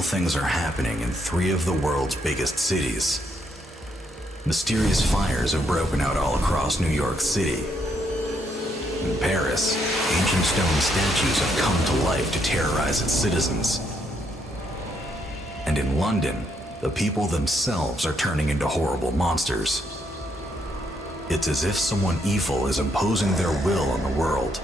Unusual things are happening in three of the world's biggest cities. Mysterious fires have broken out all across New York City. In Paris, ancient stone statues have come to life to terrorize its citizens. And in London, the people themselves are turning into horrible monsters. It's as if someone evil is imposing their will on the world.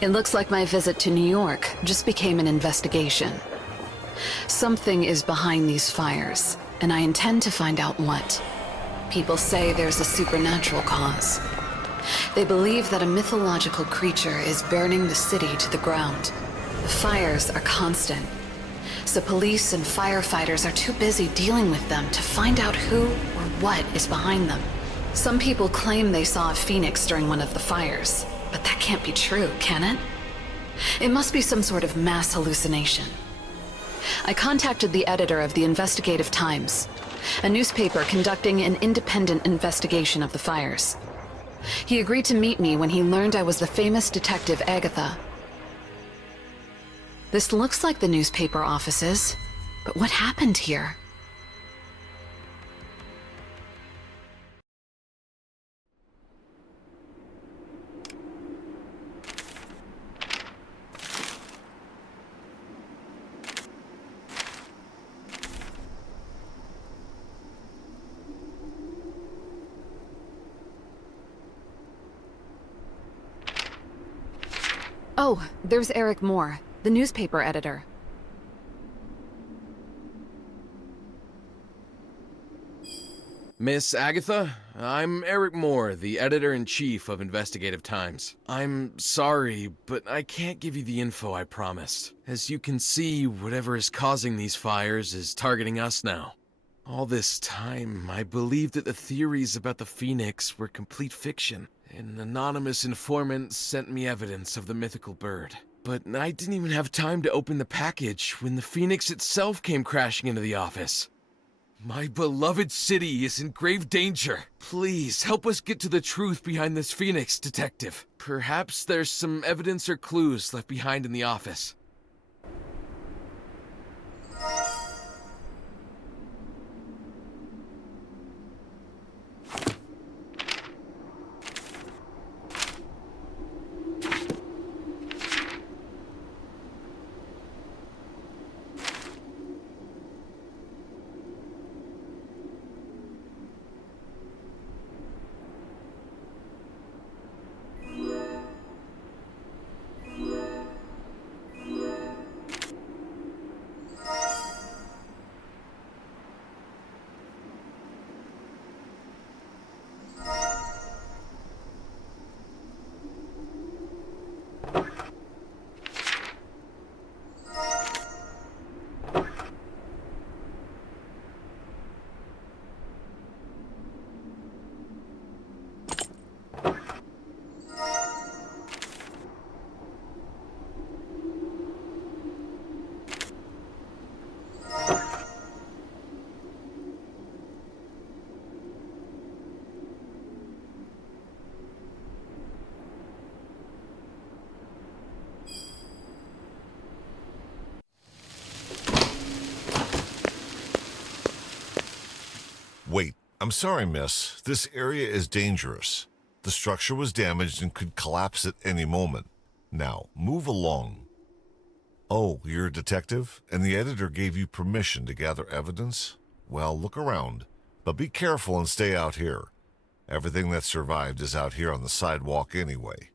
It looks like my visit to New York just became an investigation. Something is behind these fires, and I intend to find out what. People say there's a supernatural cause. They believe that a mythological creature is burning the city to the ground. The fires are constant, so police and firefighters are too busy dealing with them to find out who or what is behind them. Some people claim they saw a phoenix during one of the fires. But that can't be true, can it? It must be some sort of mass hallucination. I contacted the editor of the Investigative Times, a newspaper conducting an independent investigation of the fires. He agreed to meet me when he learned I was the famous detective Agatha. This looks like the newspaper offices, but what happened here? Oh, there's Eric Moore, the newspaper editor. Miss Agatha, I'm Eric Moore, the editor-in-chief of Investigative Times. I'm sorry, but I can't give you the info I promised. As you can see, whatever is causing these fires is targeting us now. All this time, I believed that the theories about the Phoenix were complete fiction. An anonymous informant sent me evidence of the mythical bird. But I didn't even have time to open the package when the Phoenix itself came crashing into the office. My beloved city is in grave danger. Please, help us get to the truth behind this Phoenix, Detective. Perhaps there's some evidence or clues left behind in the office. Wait, I'm sorry, miss. This area is dangerous. The structure was damaged and could collapse at any moment. Now, move along. Oh, you're a detective? And the editor gave you permission to gather evidence? Well, look around. But be careful and stay out here. Everything that survived is out here on the sidewalk anyway.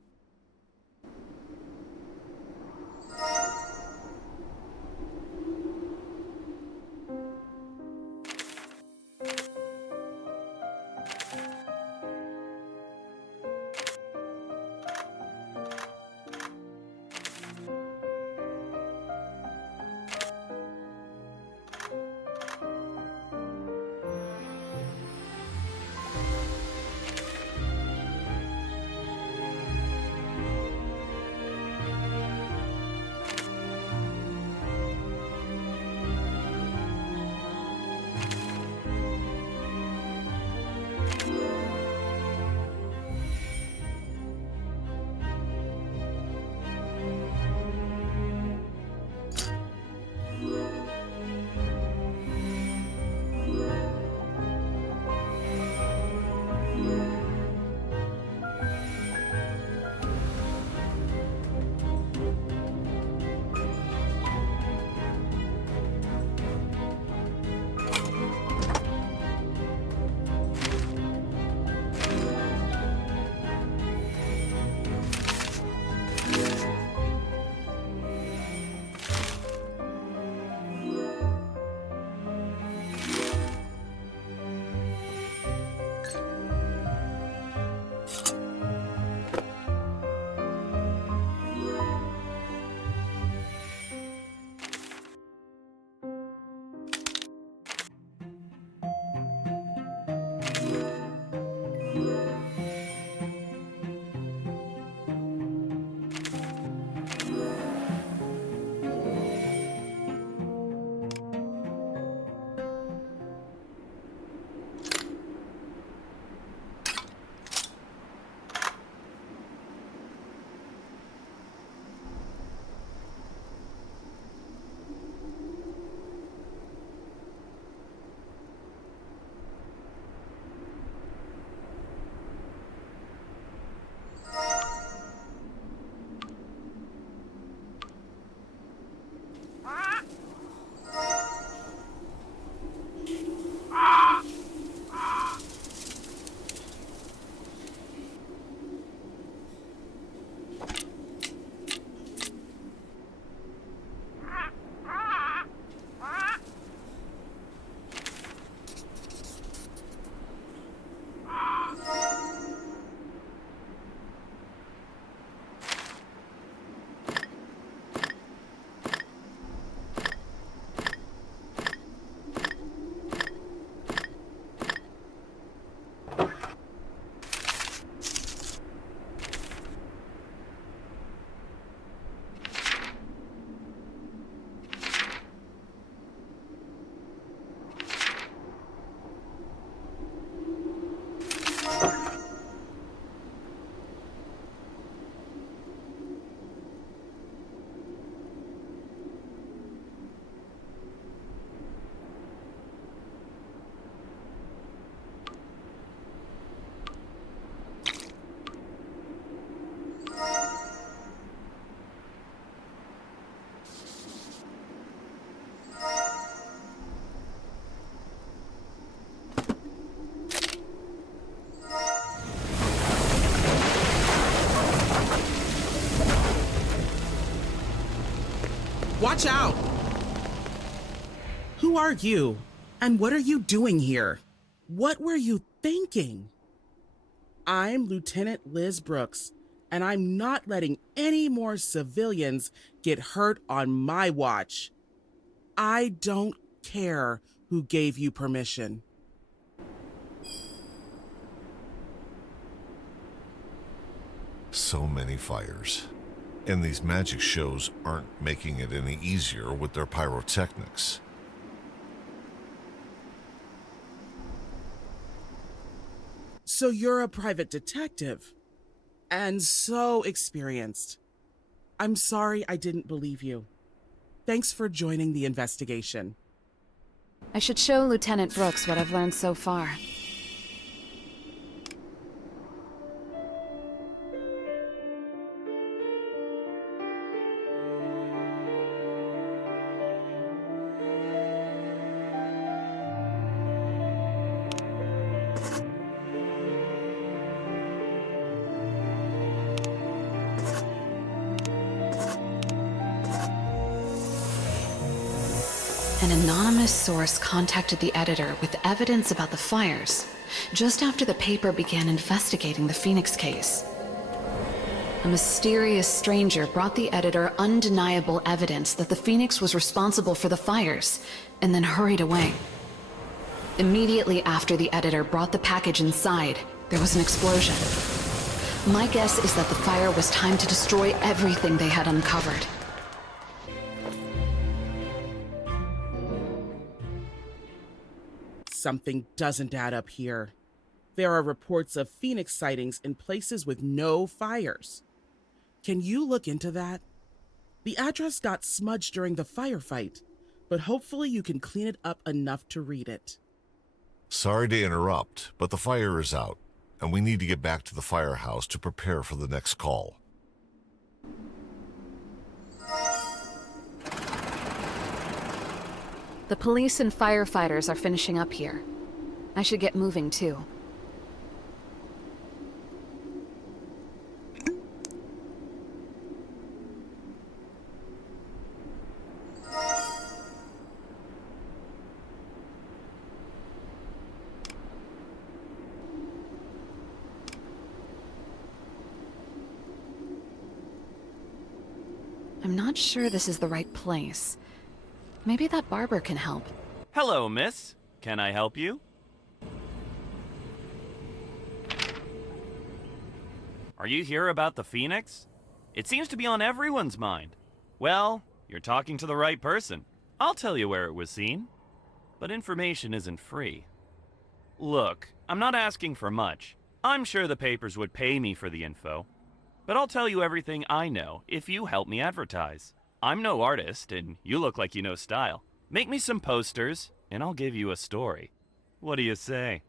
Watch out! Who are you? And what are you doing here? What were you thinking? I'm Lieutenant Liz Brooks, and I'm not letting any more civilians get hurt on my watch. I don't care who gave you permission. So many fires. And these magic shows aren't making it any easier with their pyrotechnics. So you're a private detective, and so experienced. I'm sorry I didn't believe you. Thanks for joining the investigation. I should show Lieutenant Brooks what I've learned so far. An anonymous source contacted the editor with evidence about the fires, just after the paper began investigating the Phoenix case. A mysterious stranger brought the editor undeniable evidence that the Phoenix was responsible for the fires, and then hurried away. Immediately after the editor brought the package inside, there was an explosion. My guess is that the fire was timed to destroy everything they had uncovered. Something doesn't add up here. There are reports of Phoenix sightings in places with no fires. Can you look into that? The address got smudged during the firefight, but hopefully you can clean it up enough to read it. Sorry to interrupt, but the fire is out, and we need to get back to the firehouse to prepare for the next call. The police and firefighters are finishing up here. I should get moving too. I'm not sure this is the right place. Maybe that barber can help. Hello, miss. Can I help you? Are you here about the Phoenix? It seems to be on everyone's mind. Well, you're talking to the right person. I'll tell you where it was seen. But information isn't free. Look, I'm not asking for much. I'm sure the papers would pay me for the info. But I'll tell you everything I know if you help me advertise. I'm no artist, and you look like you know style. Make me some posters, and I'll give you a story. What do you say?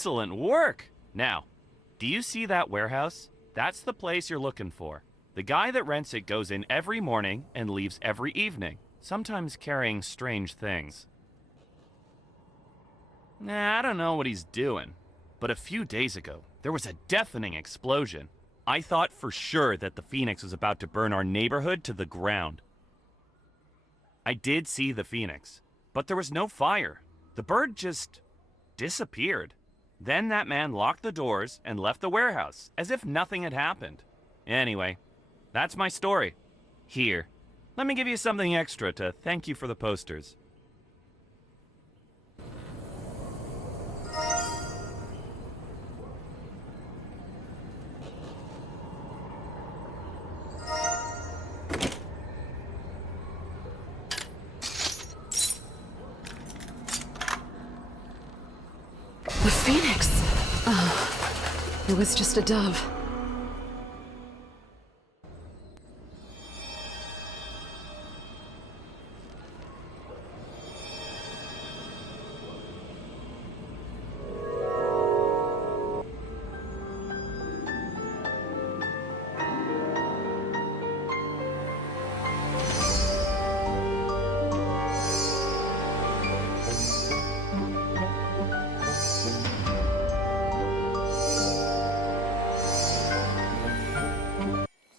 Excellent work! Now, do you see that warehouse? That's the place you're looking for. The guy that rents it goes in every morning and leaves every evening, sometimes carrying strange things. I don't know what he's doing, but a few days ago, there was a deafening explosion. I thought for sure that the Phoenix was about to burn our neighborhood to the ground. I did see the Phoenix, but there was no fire. The bird just disappeared. Then that man locked the doors and left the warehouse, as if nothing had happened. Anyway, that's my story. Here, let me give you something extra to thank you for the posters. The Phoenix! Oh, it was just a dove.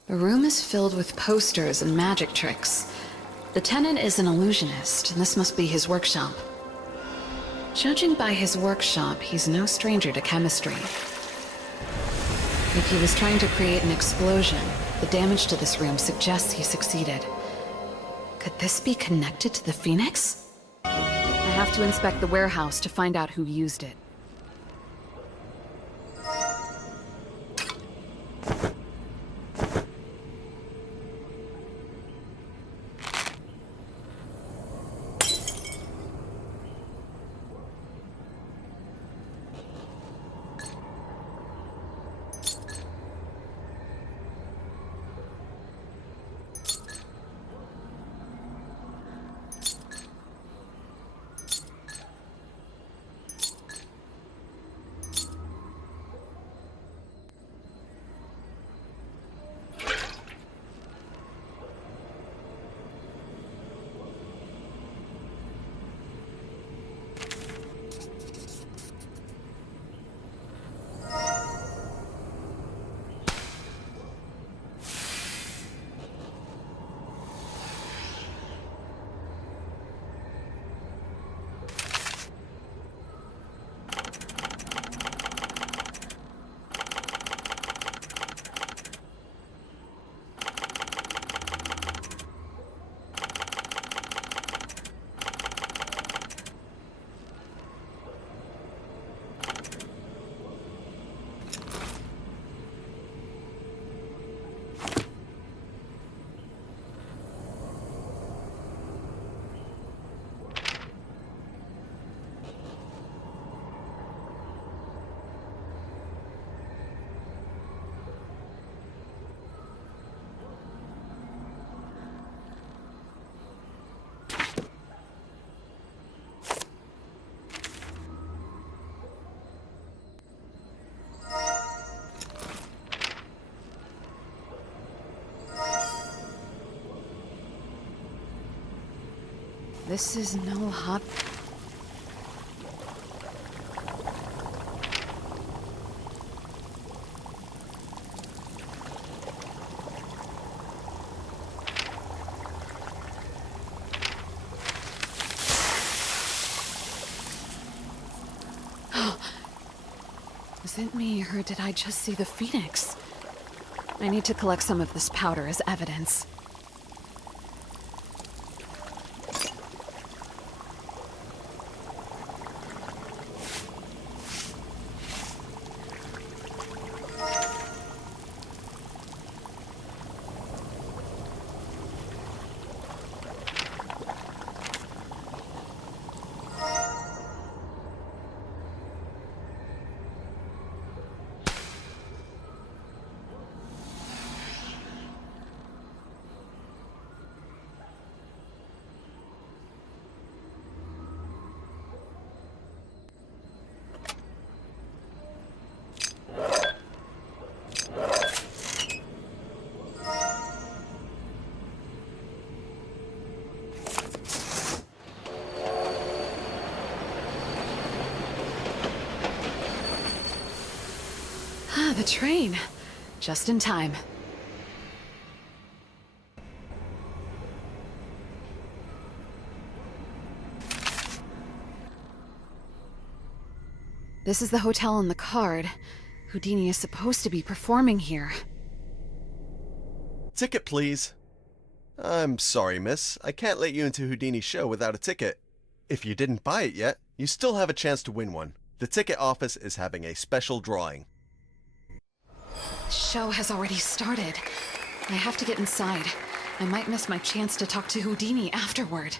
The room is filled with posters and magic tricks. The tenant is an illusionist, and this must be his workshop. Judging by his workshop, he's no stranger to chemistry. If he was trying to create an explosion, the damage to this room suggests he succeeded. Could this be connected to the Phoenix? I have to inspect the warehouse to find out who used it. This is no hot... Was it me, or did I just see the Phoenix? I need to collect some of this powder as evidence. the train. Just in time. This is the hotel on the card. Houdini is supposed to be performing here. Ticket, please. I'm sorry, miss. I can't let you into Houdini's show without a ticket. If you didn't buy it yet, you still have a chance to win one. The ticket office is having a special drawing. The show has already started. I have to get inside. I might miss my chance to talk to Houdini afterward.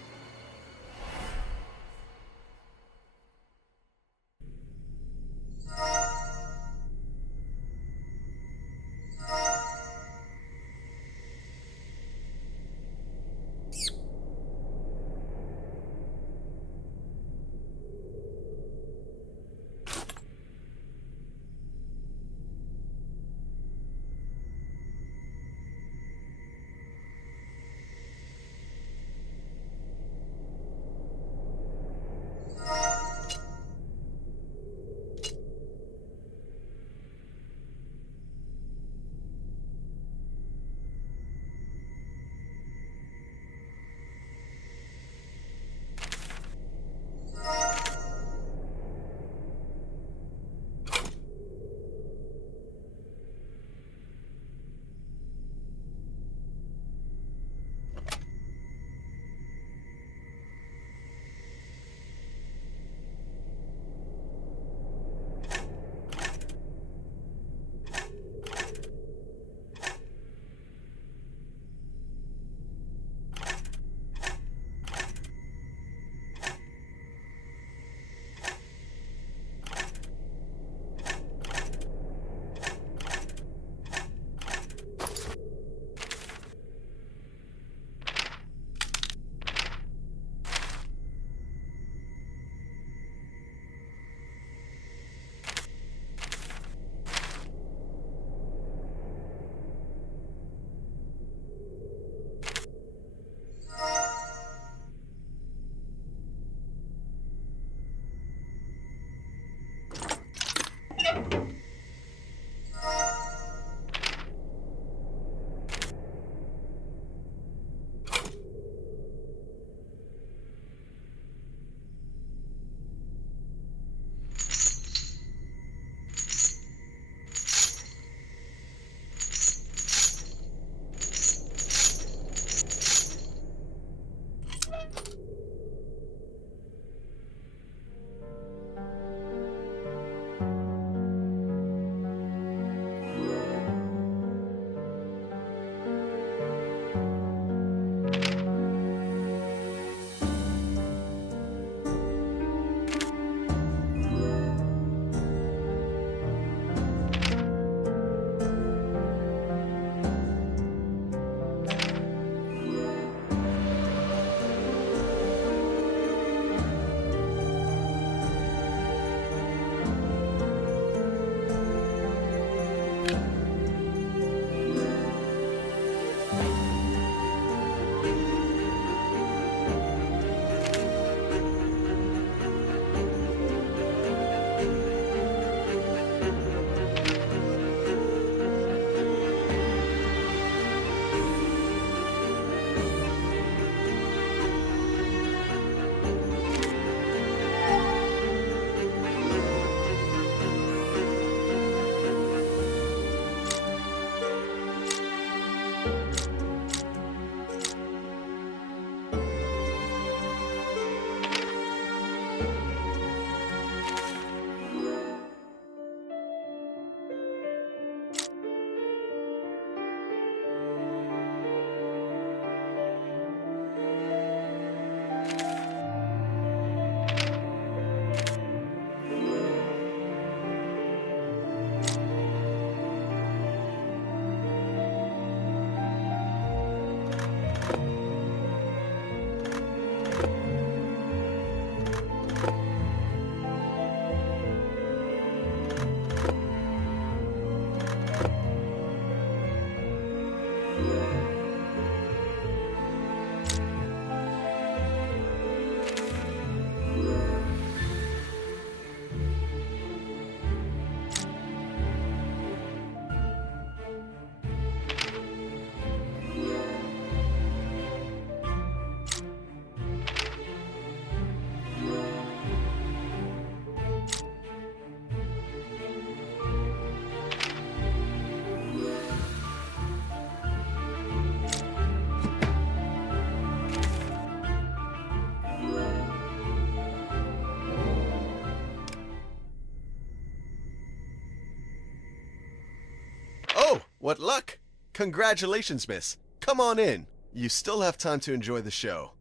What luck! Congratulations, miss. Come on in. You still have time to enjoy the show.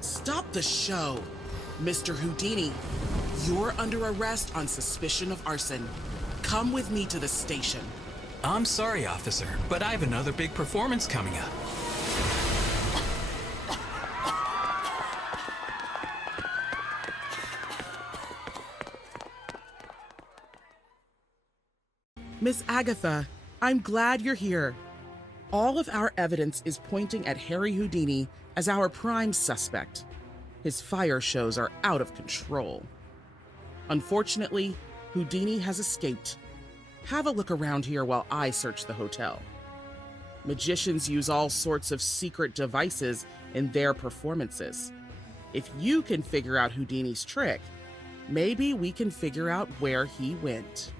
Stop the show! Mr. Houdini, you're under arrest on suspicion of arson. Come with me to the station. I'm sorry, officer, but I have another big performance coming up. Miss Agatha, I'm glad you're here. All of our evidence is pointing at Harry Houdini as our prime suspect. His fire shows are out of control. Unfortunately, Houdini has escaped. Have a look around here while I search the hotel. Magicians use all sorts of secret devices in their performances. If you can figure out Houdini's trick, maybe we can figure out where he went.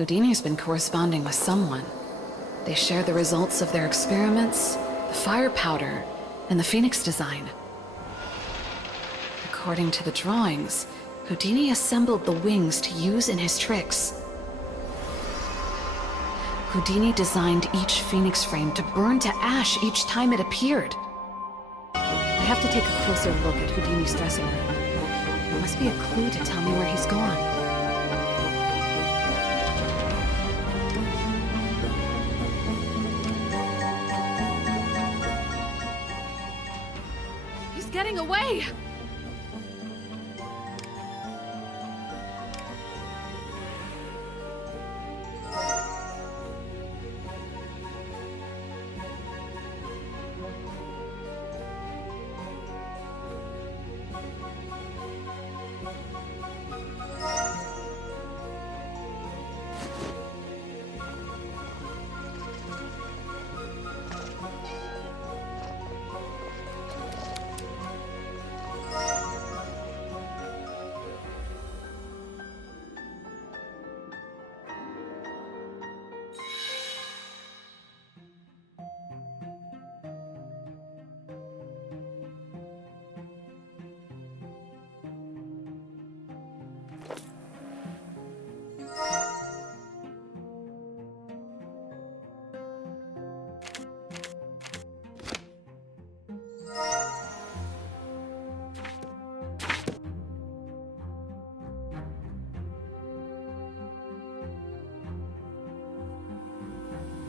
Houdini's been corresponding with someone. They share the results of their experiments, the fire powder, and the phoenix design. According to the drawings, Houdini assembled the wings to use in his tricks. Houdini designed each phoenix frame to burn to ash each time it appeared. I have to take a closer look at Houdini's dressing room. There must be a clue to tell me where he's gone. He's getting away!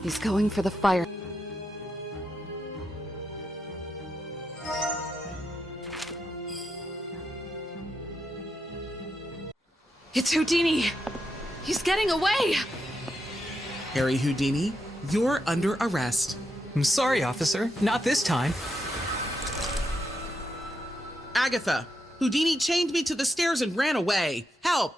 He's going for the fire. It's Houdini! He's getting away! Harry Houdini, you're under arrest. I'm sorry, officer. Not this time. Agatha, Houdini chained me to the stairs and ran away. Help!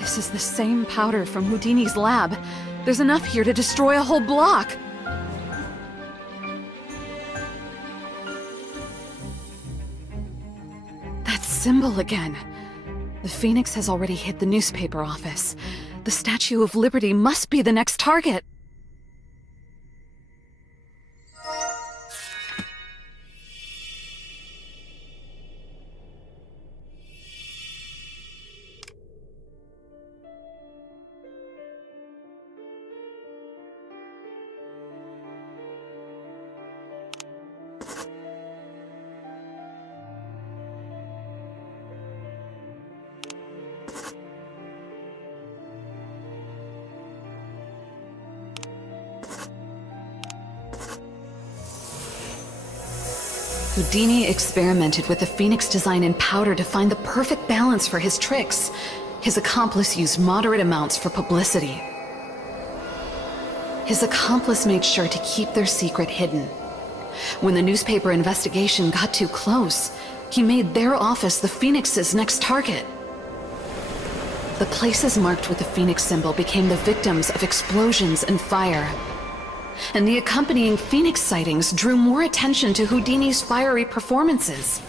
This is the same powder from Houdini's lab. There's enough here to destroy a whole block. That symbol again. The Phoenix has already hit the newspaper office. The Statue of Liberty must be the next target. Houdini experimented with the Phoenix design in powder to find the perfect balance for his tricks. His accomplice used moderate amounts for publicity. His accomplice made sure to keep their secret hidden. When the newspaper investigation got too close, he made their office the Phoenix's next target. The places marked with the Phoenix symbol became the victims of explosions and fire. And the accompanying Phoenix sightings drew more attention to Houdini's fiery performances.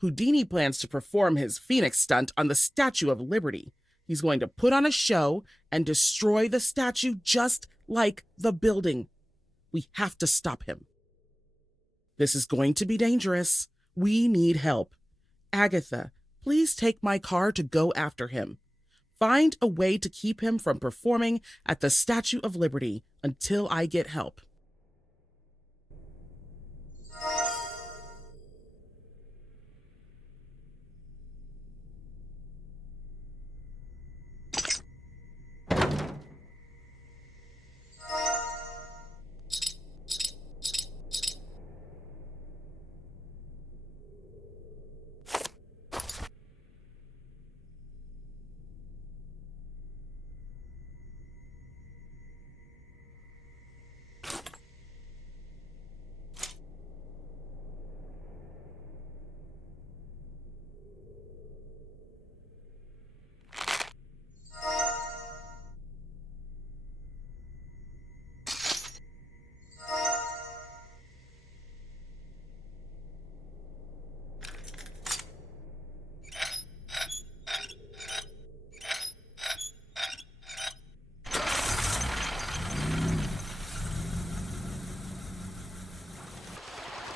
Houdini plans to perform his Phoenix stunt on the Statue of Liberty. He's going to put on a show and destroy the statue just like the building. We have to stop him. This is going to be dangerous. We need help. Agatha, please take my car to go after him. Find a way to keep him from performing at the Statue of Liberty until I get help.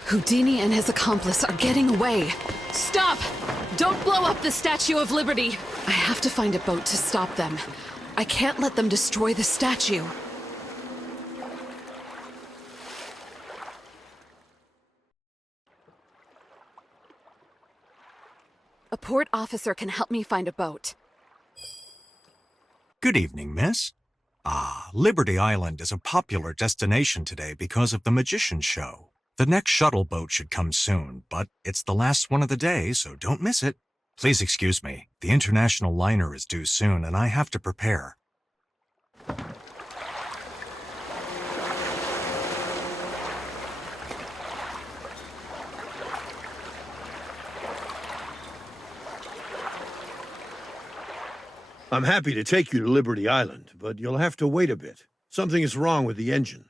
Houdini and his accomplice are getting away. Stop! Don't blow up the Statue of Liberty! I have to find a boat to stop them. I can't let them destroy the statue. A port officer can help me find a boat. Good evening, miss. Liberty Island is a popular destination today because of the magician show. The next shuttle boat should come soon, but it's the last one of the day, so don't miss it. Please excuse me. The international liner is due soon, and I have to prepare. I'm happy to take you to Liberty Island, but you'll have to wait a bit. Something is wrong with the engine.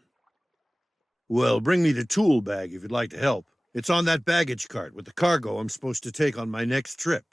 Well, bring me the tool bag if you'd like to help. It's on that baggage cart with the cargo I'm supposed to take on my next trip.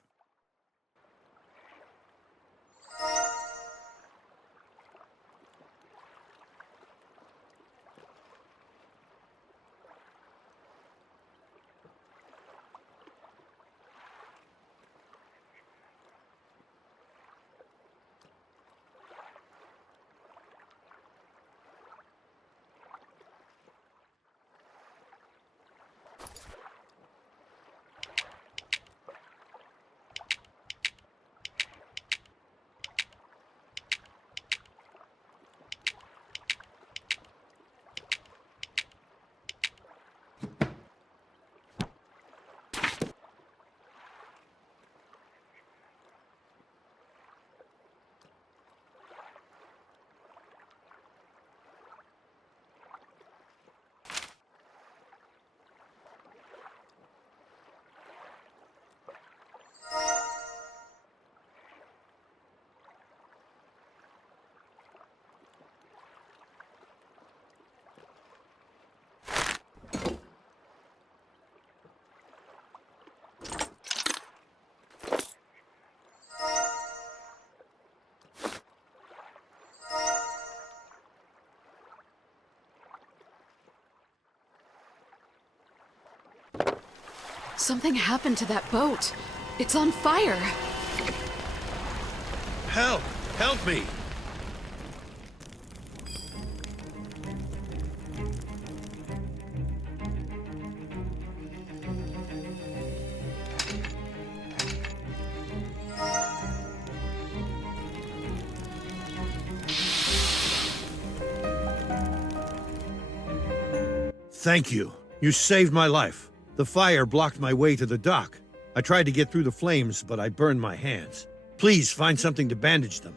Something happened to that boat. It's on fire. Help! Help me! Thank you. You saved my life. The fire blocked my way to the dock. I tried to get through the flames, but I burned my hands. Please find something to bandage them.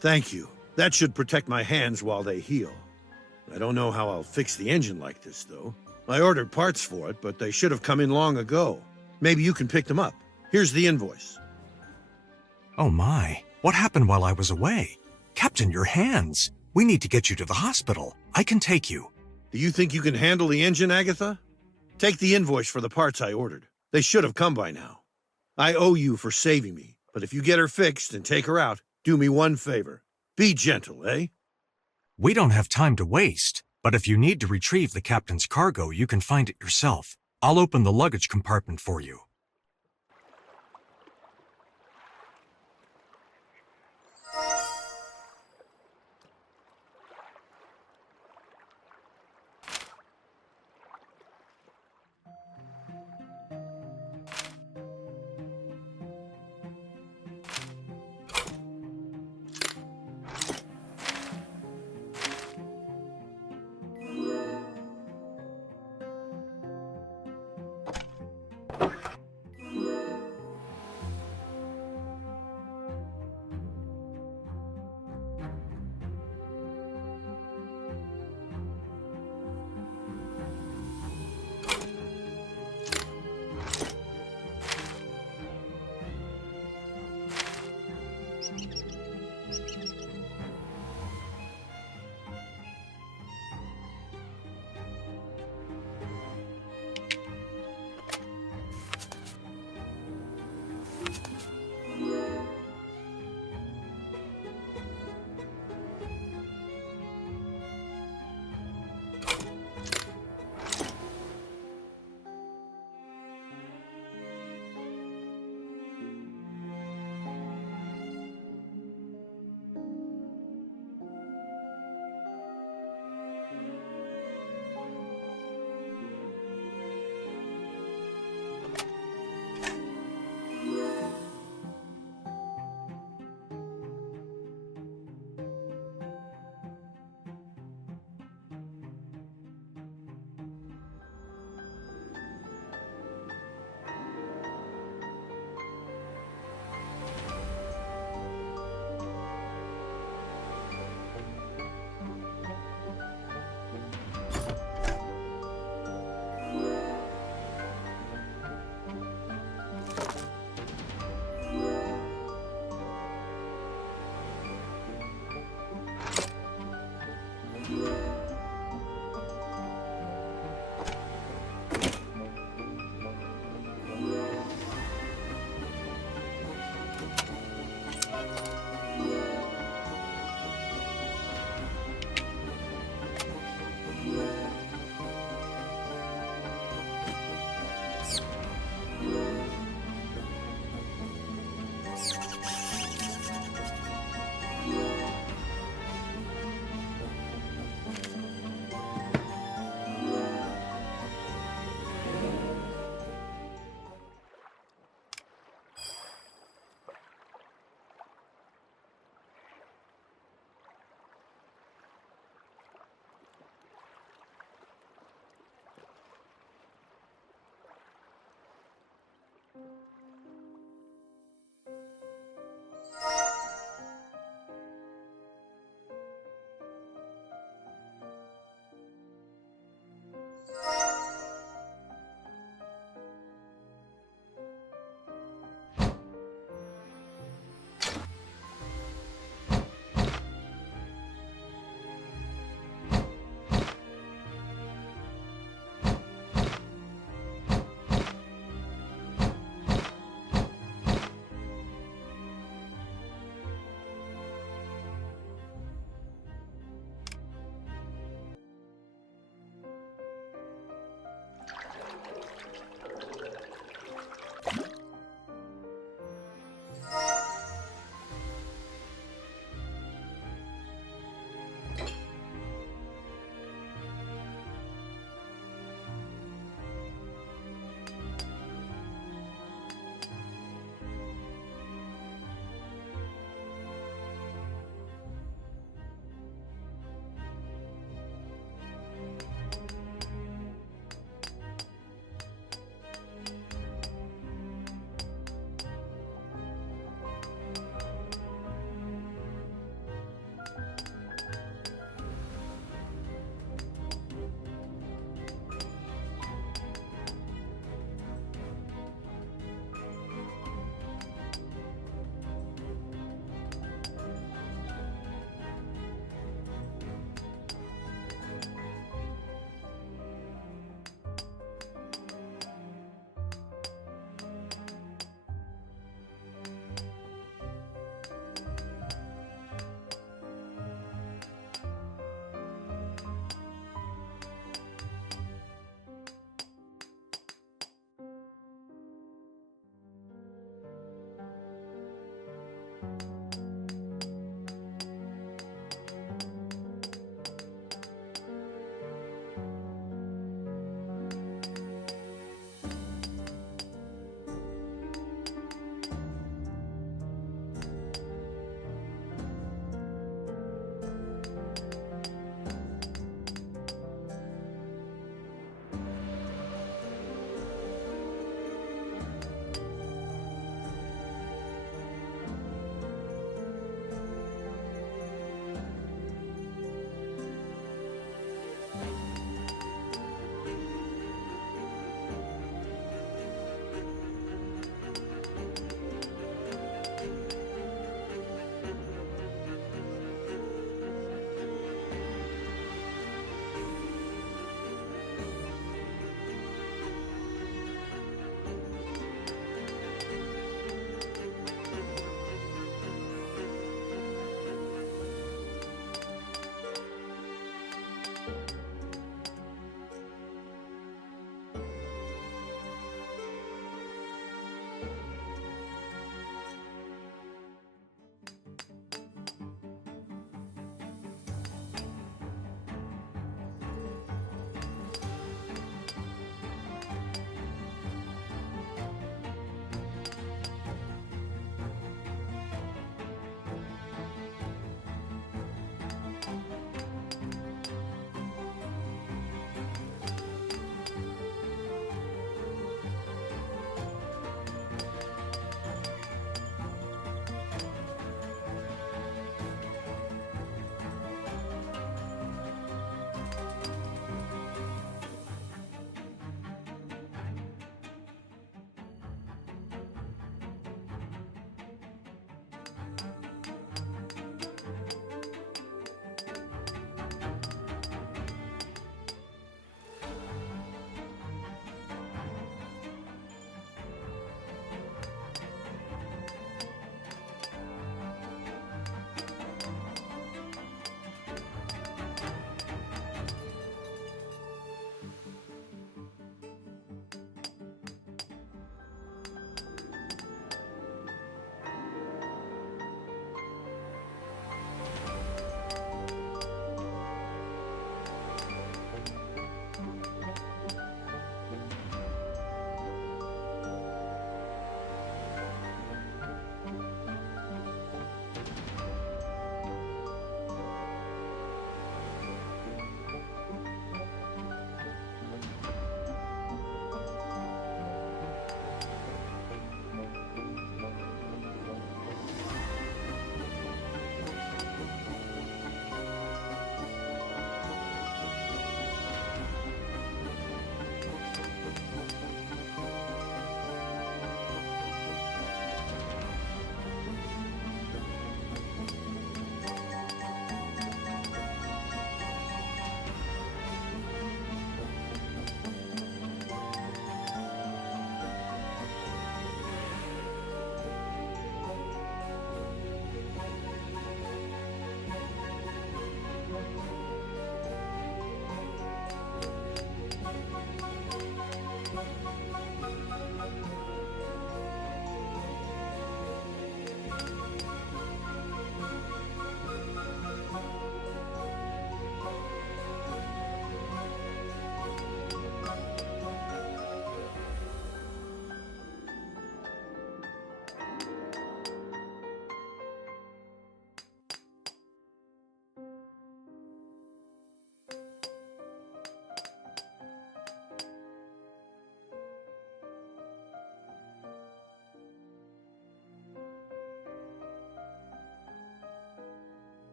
Thank you. That should protect my hands while they heal. I don't know how I'll fix the engine like this, though. I ordered parts for it, but they should have come in long ago. Maybe you can pick them up. Here's the invoice. Oh my, what happened while I was away? Captain, your hands. We need to get you to the hospital. I can take you. Do you think you can handle the engine, Agatha? Take the invoice for the parts I ordered. They should have come by now. I owe you for saving me, but if you get her fixed and take her out, do me one favor. Be gentle, eh? We don't have time to waste, but if you need to retrieve the captain's cargo, you can find it yourself. I'll open the luggage compartment for you.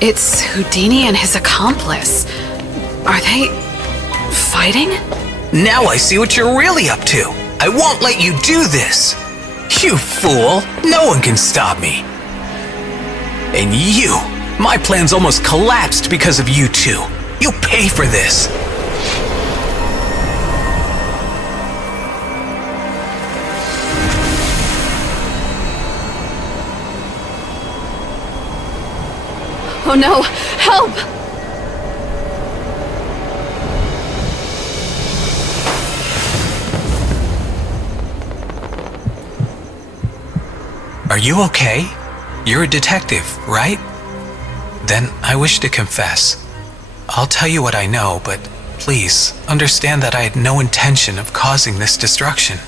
It's Houdini and his accomplice. Are they fighting? Now I see what you're really up to. I won't let you do this. You fool. No one can stop me. And you. My plans almost collapsed because of you two. You'll pay for this. Oh no, help! Are you okay? You're a detective, right? Then I wish to confess. I'll tell you what I know, but please understand that I had no intention of causing this destruction.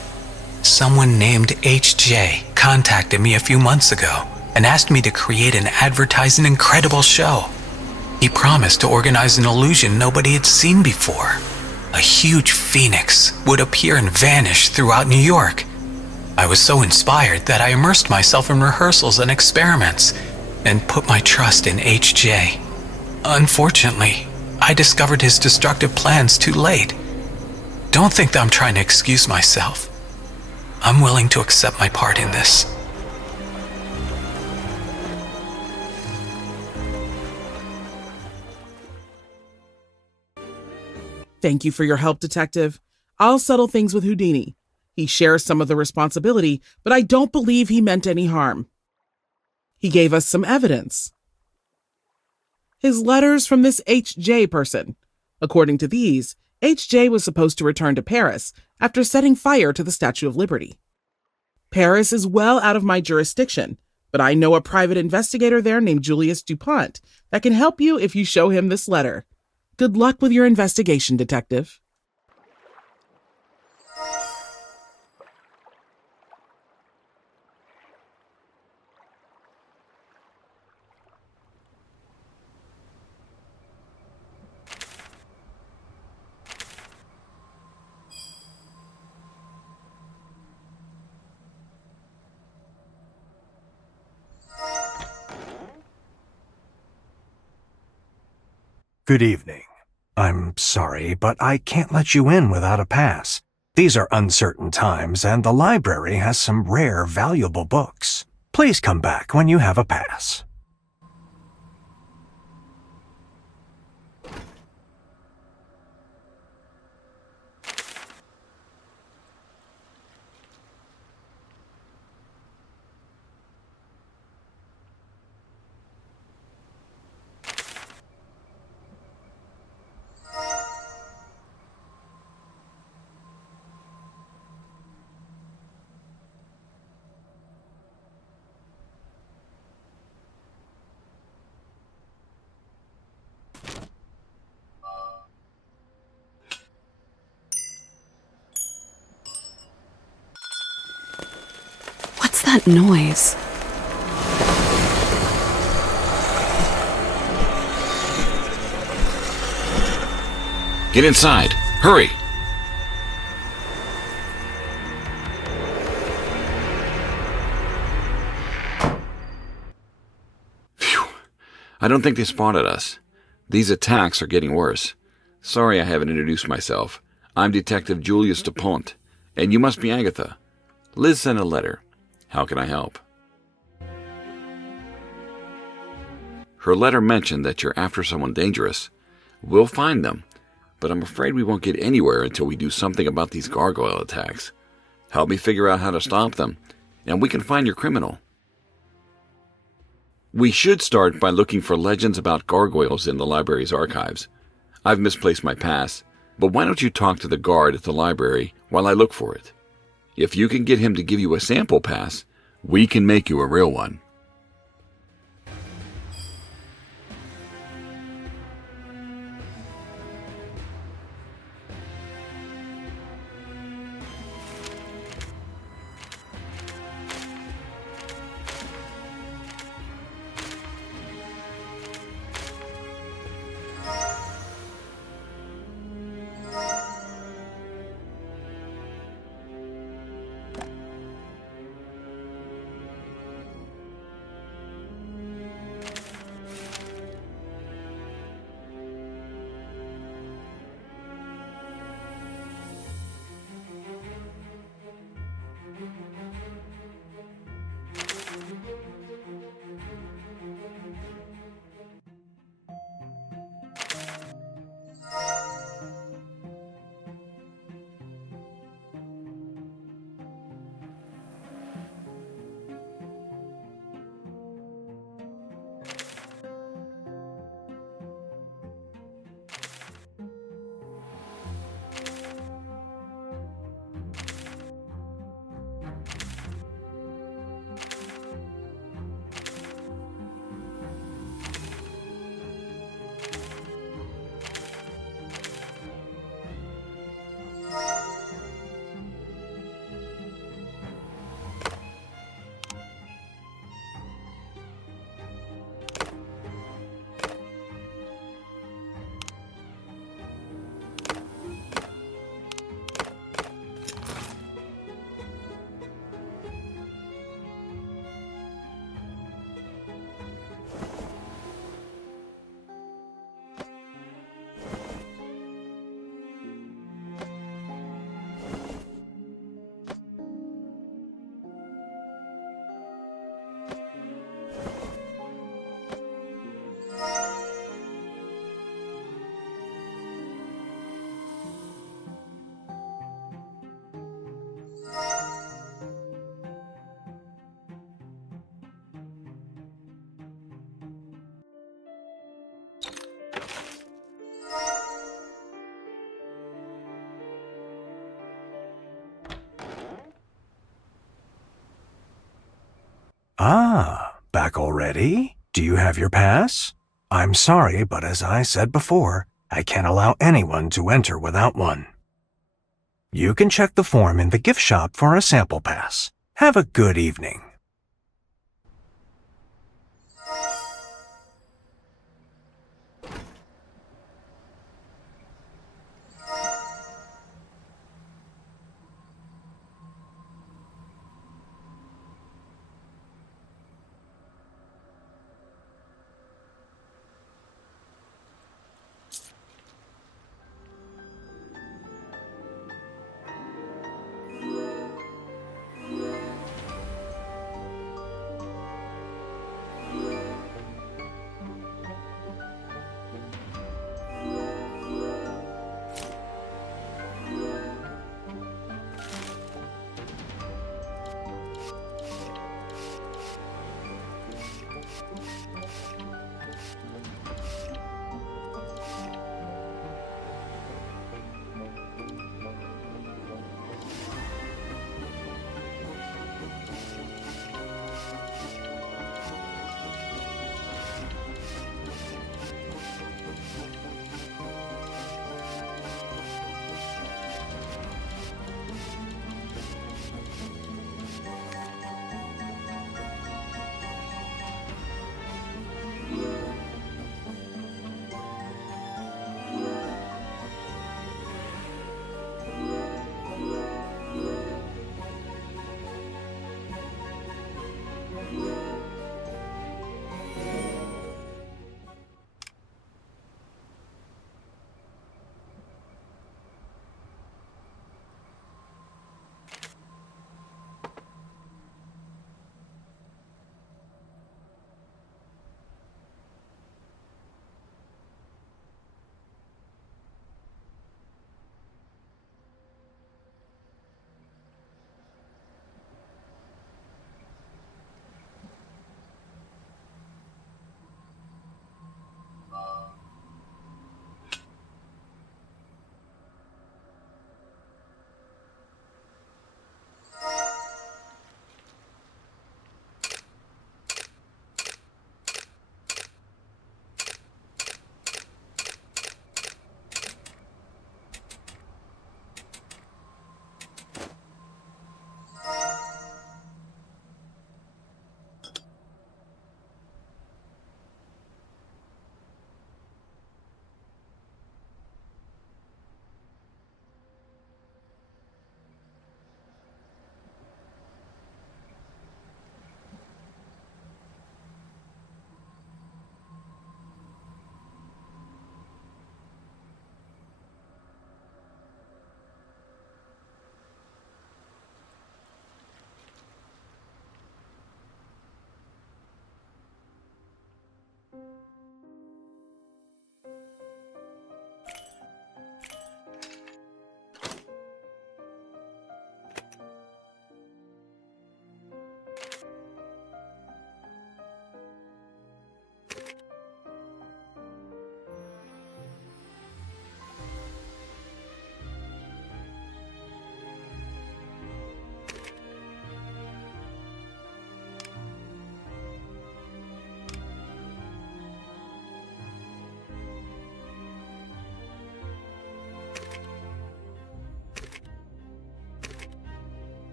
Someone named HJ contacted me a few months ago and asked me to create and advertise an incredible show. He promised to organize an illusion nobody had seen before. A huge phoenix would appear and vanish throughout New York. I was so inspired that I immersed myself in rehearsals and experiments and put my trust in HJ. Unfortunately, I discovered his destructive plans too late. Don't think that I'm trying to excuse myself. I'm willing to accept my part in this. Thank you for your help, Detective. I'll settle things with Houdini. He shares some of the responsibility, but I don't believe he meant any harm. He gave us some evidence. His letters from this HJ person. According to these, HJ was supposed to return to Paris after setting fire to the Statue of Liberty. Paris is well out of my jurisdiction, but I know a private investigator there named Julius DuPont that can help you if you show him this letter. Good luck with your investigation, Detective. Good evening. I'm sorry, but I can't let you in without a pass. These are uncertain times, and the library has some rare, valuable books. Please come back when you have a pass. What's that noise? Get inside. Hurry! Phew. I don't think they spotted us. These attacks are getting worse. Sorry I haven't introduced myself. I'm Detective Julius DuPont, and you must be Agatha. Liz sent a letter. How can I help? Her letter mentioned that you're after someone dangerous. We'll find them, but I'm afraid we won't get anywhere until we do something about these gargoyle attacks. Help me figure out how to stop them, and we can find your criminal. We should start by looking for legends about gargoyles in the library's archives. I've misplaced my pass, but why don't you talk to the guard at the library while I look for it? If you can get him to give you a sample pass, we can make you a real one. Ah, back already? Do you have your pass? I'm sorry, but as I said before, I can't allow anyone to enter without one. You can check the form in the gift shop for a sample pass. Have a good evening.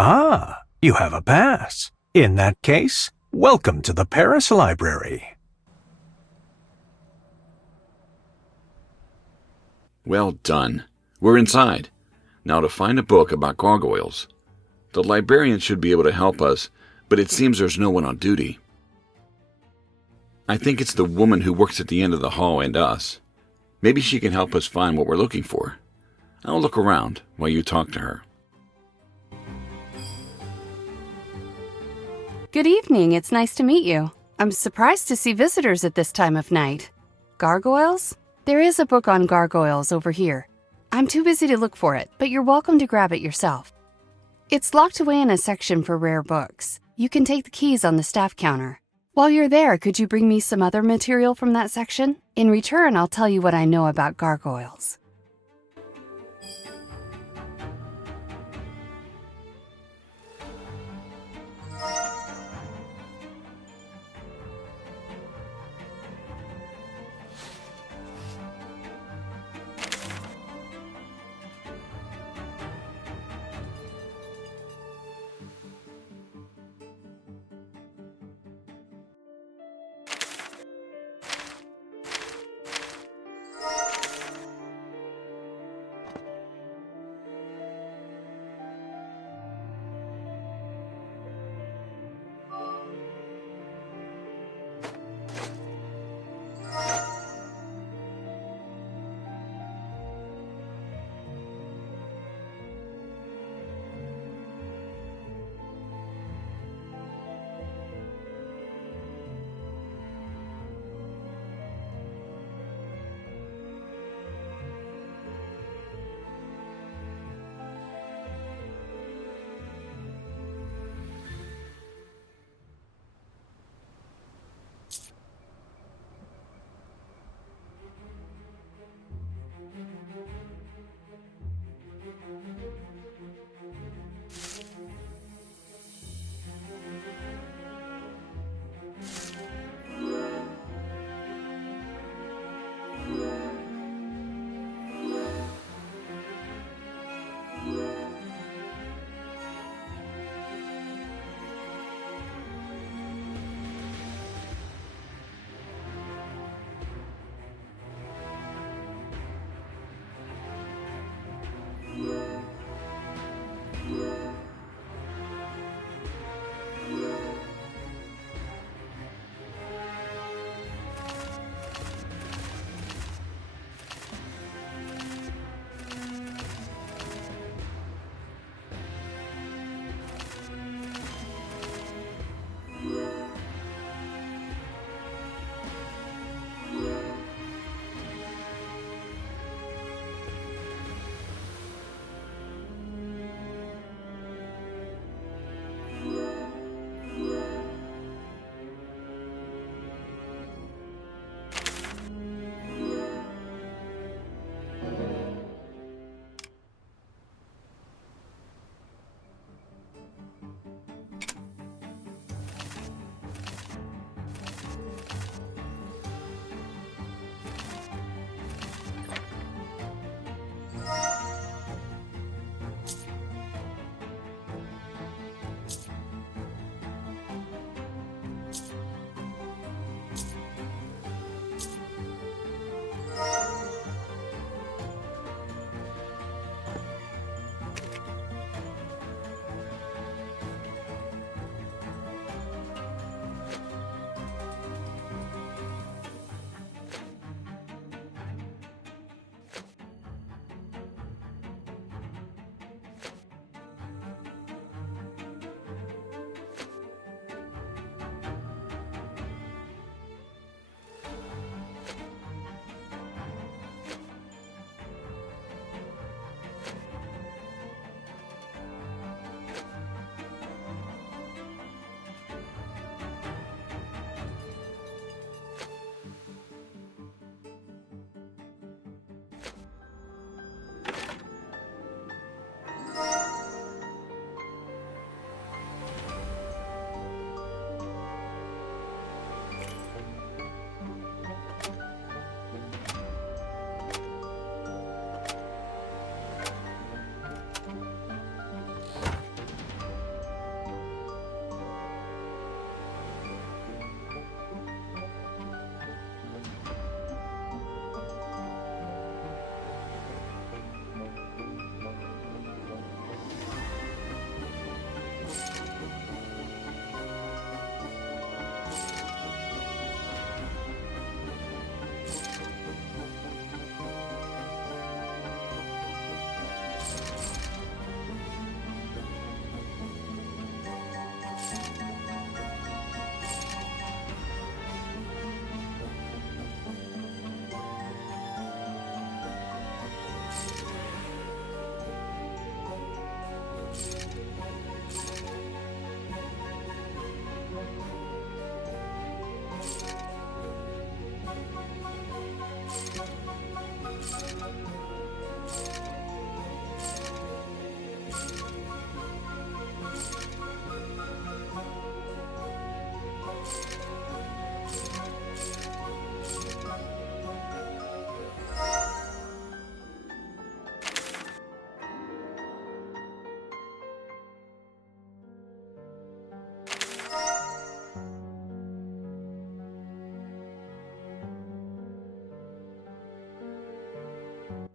Ah, you have a pass. In that case, welcome to the Paris Library. Well done. We're inside. Now to find a book about gargoyles. The librarian should be able to help us, but it seems there's no one on duty. I think it's the woman who works at the end of the hall and us. Maybe she can help us find what we're looking for. I'll look around while you talk to her. Good evening, it's nice to meet you. I'm surprised to see visitors at this time of night. Gargoyles? There is a book on gargoyles over here. I'm too busy to look for it, but you're welcome to grab it yourself. It's locked away in a section for rare books. You can take the keys on the staff counter. While you're there, could you bring me some other material from that section? In return, I'll tell you what I know about gargoyles.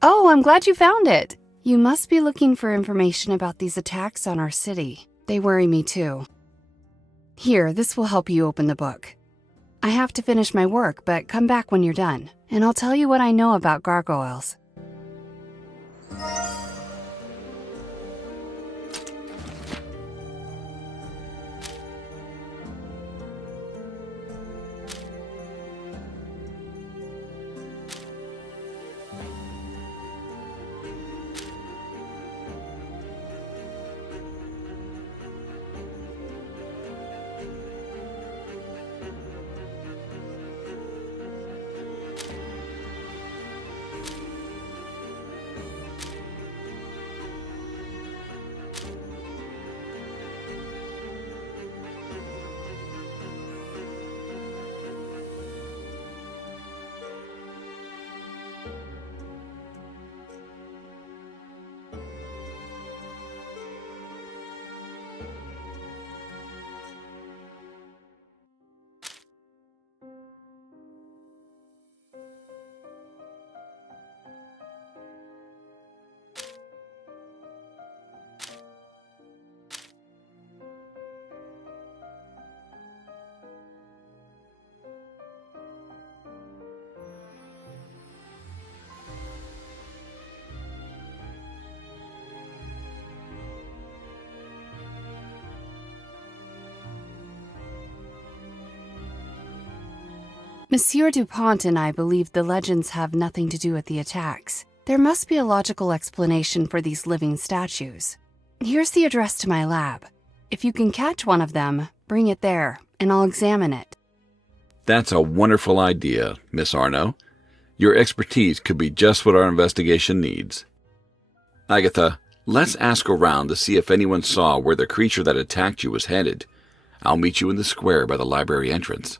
Oh, I'm glad you found it. You must be looking for information about these attacks on our city. They worry me too. Here, this will help you open the book. I have to finish my work, but come back when you're done, and I'll tell you what I know about gargoyles. Monsieur Dupont and I believe the legends have nothing to do with the attacks. There must be a logical explanation for these living statues. Here's the address to my lab. If you can catch one of them, bring it there, and I'll examine it. That's a wonderful idea, Miss Arno. Your expertise could be just what our investigation needs. Agatha, let's ask around to see if anyone saw where the creature that attacked you was headed. I'll meet you in the square by the library entrance.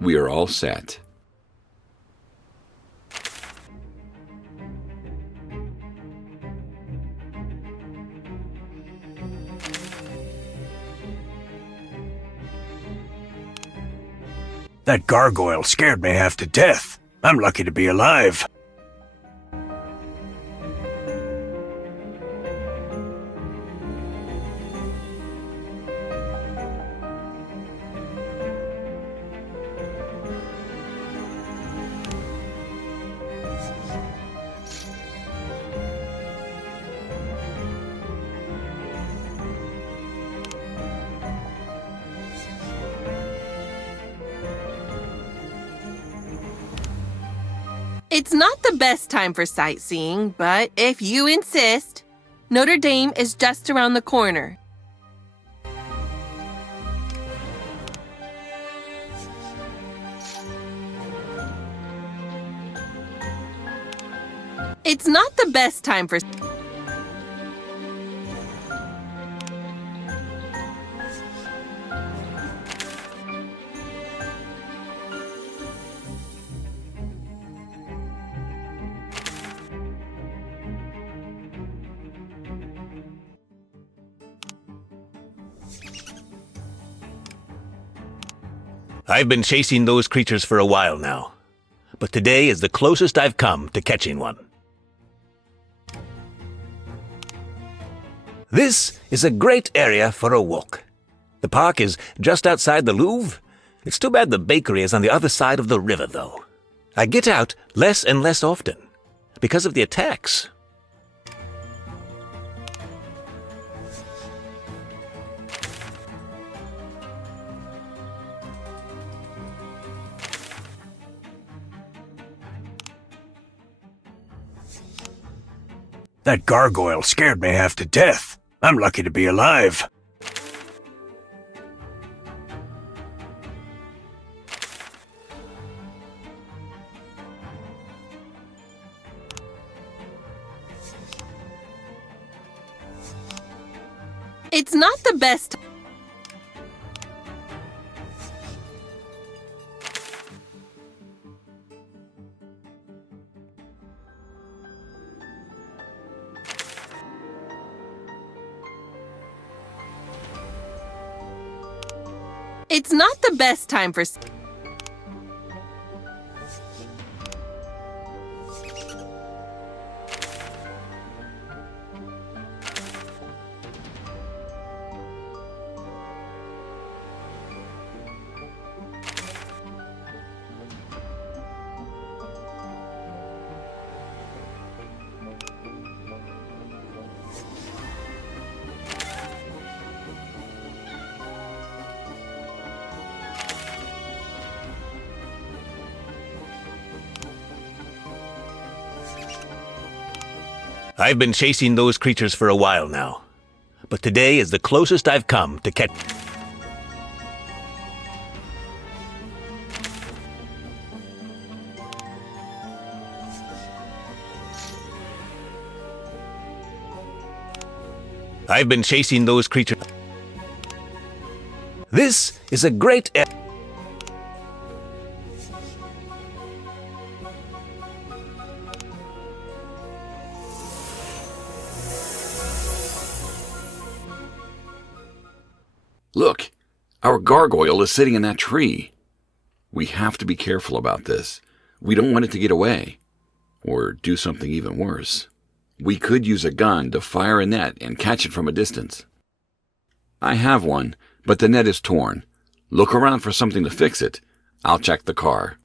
We are all set. That gargoyle scared me half to death. I'm lucky to be alive. It's not the best time for sightseeing, but if you insist, Notre Dame is just around the corner. It's not the best time for... I've been chasing those creatures for a while now, but today is the closest I've come to catching one. This is a great area for a walk. The park is just outside the Louvre. It's too bad the bakery is on the other side of the river, though. I get out less and less often because of the attacks. That gargoyle scared me half to death. I'm lucky to be alive. It's not the best... It's not the best time for... I've been chasing those creatures for a while now, but today is the closest I've come to catch... I've been chasing those creatures... This is a great... Look, our gargoyle is sitting in that tree. We have to be careful about this. We don't want it to get away, or do something even worse. We could use a gun to fire a net and catch it from a distance. I have one, but the net is torn. Look around for something to fix it. I'll check the car.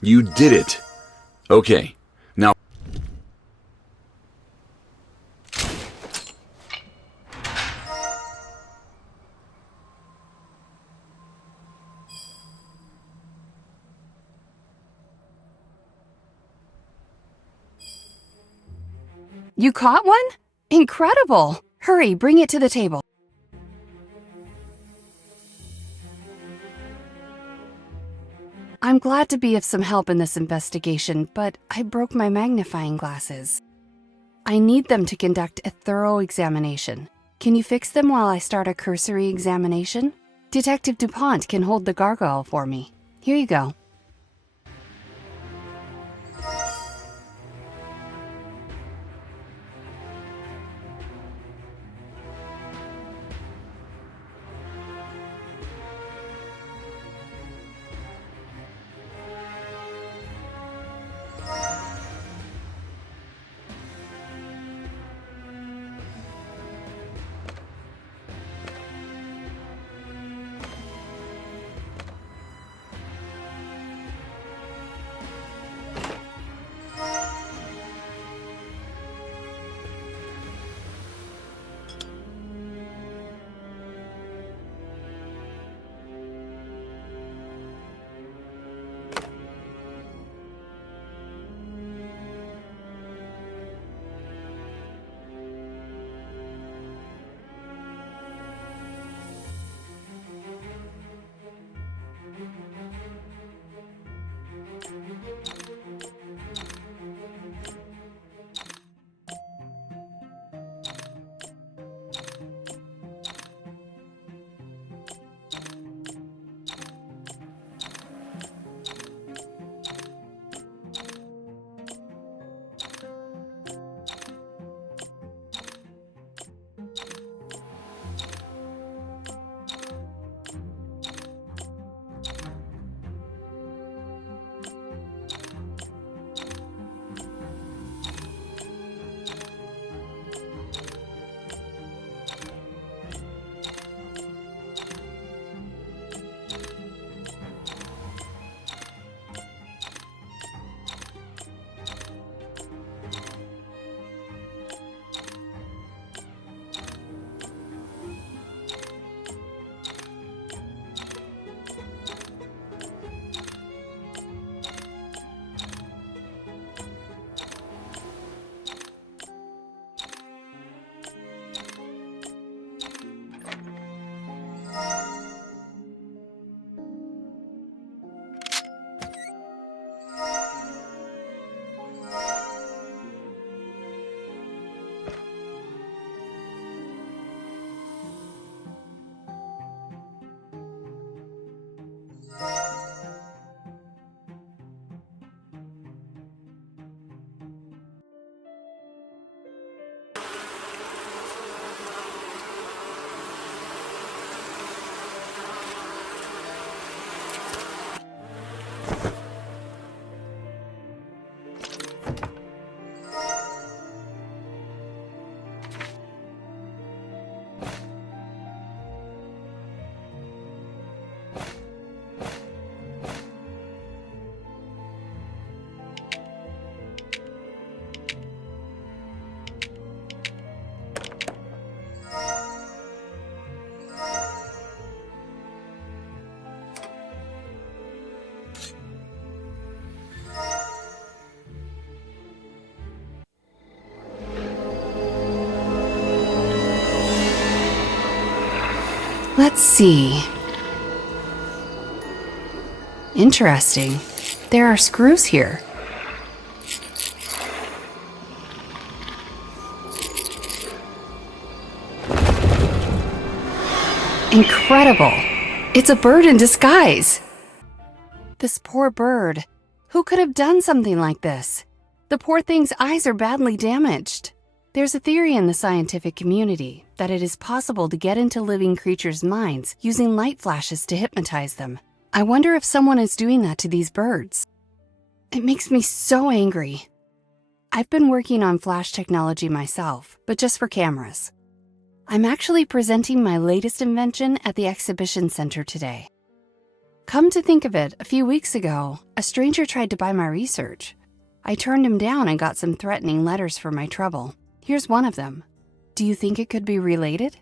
You did it! Okay, now... You caught one? Incredible! Hurry, bring it to the table. I'm glad to be of some help in this investigation, but I broke my magnifying glasses. I need them to conduct a thorough examination. Can you fix them while I start a cursory examination? Detective DuPont can hold the gargoyle for me. Here you go. Let's see. Interesting. There are screws here. Incredible! It's a bird in disguise! This poor bird. Who could have done something like this? The poor thing's eyes are badly damaged. There's a theory in the scientific community that it is possible to get into living creatures' minds using light flashes to hypnotize them. I wonder if someone is doing that to these birds. It makes me so angry. I've been working on flash technology myself, but just for cameras. I'm actually presenting my latest invention at the exhibition center today. Come to think of it, a few weeks ago, a stranger tried to buy my research. I turned him down and got some threatening letters for my trouble. Here's one of them. Do you think it could be related?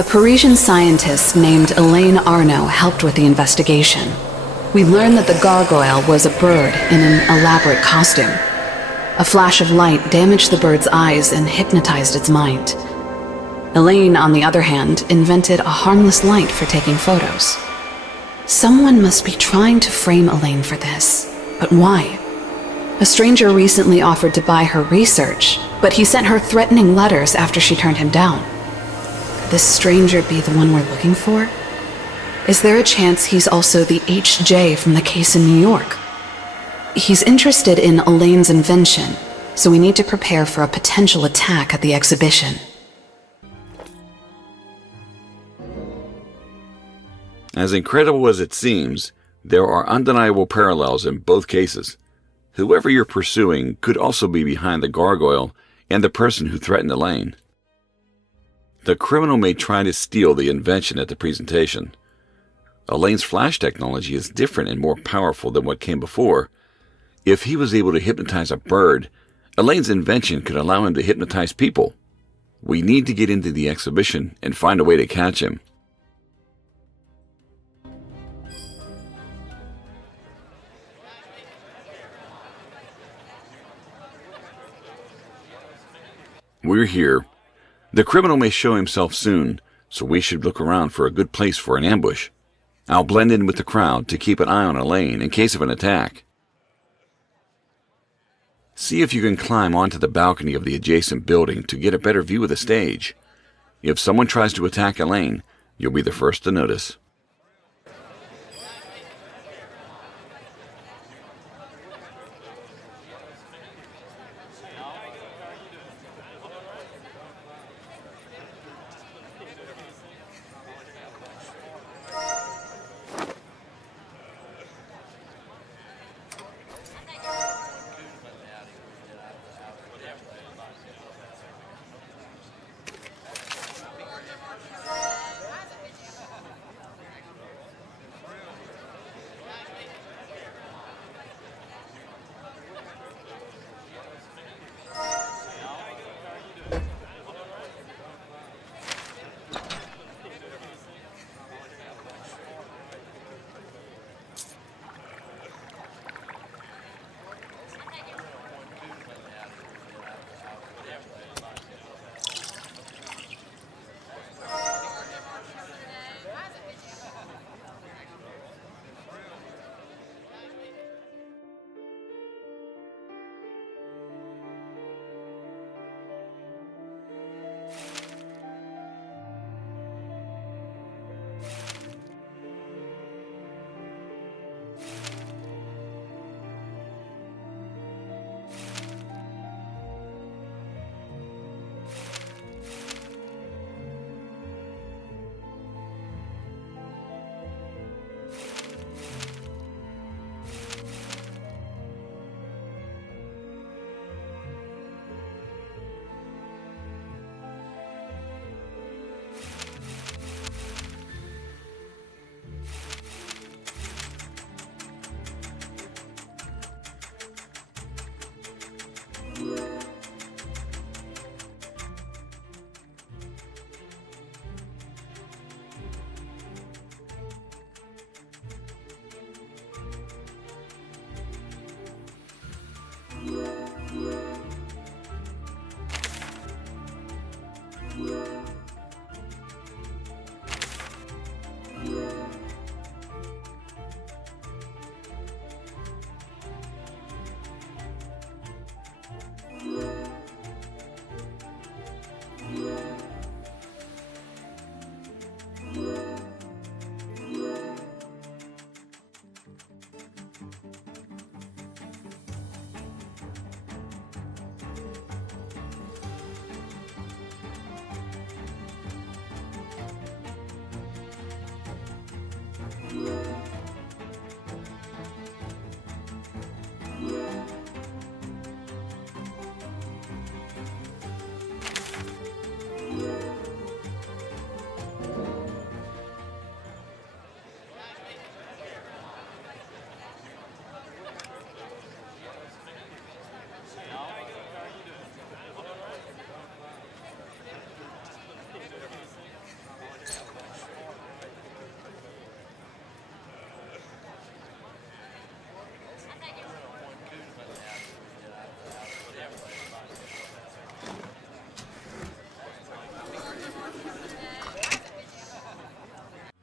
A Parisian scientist named Elaine Arnaud helped with the investigation. We learned that the gargoyle was a bird in an elaborate costume. A flash of light damaged the bird's eyes and hypnotized its mind. Elaine, on the other hand, invented a harmless light for taking photos. Someone must be trying to frame Elaine for this. But why? A stranger recently offered to buy her research, but he sent her threatening letters after she turned him down. Could this stranger be the one we're looking for? Is there a chance he's also the HJ from the case in New York? He's interested in Elaine's invention, so we need to prepare for a potential attack at the exhibition. As incredible as it seems, there are undeniable parallels in both cases. Whoever you're pursuing could also be behind the gargoyle and the person who threatened Elaine. The criminal may try to steal the invention at the presentation. Elaine's flash technology is different and more powerful than what came before. If he was able to hypnotize a bird, Elaine's invention could allow him to hypnotize people. We need to get into the exhibition and find a way to catch him. We're here. The criminal may show himself soon, so we should look around for a good place for an ambush. I'll blend in with the crowd to keep an eye on Elaine in case of an attack. See if you can climb onto the balcony of the adjacent building to get a better view of the stage. If someone tries to attack Elaine, you'll be the first to notice.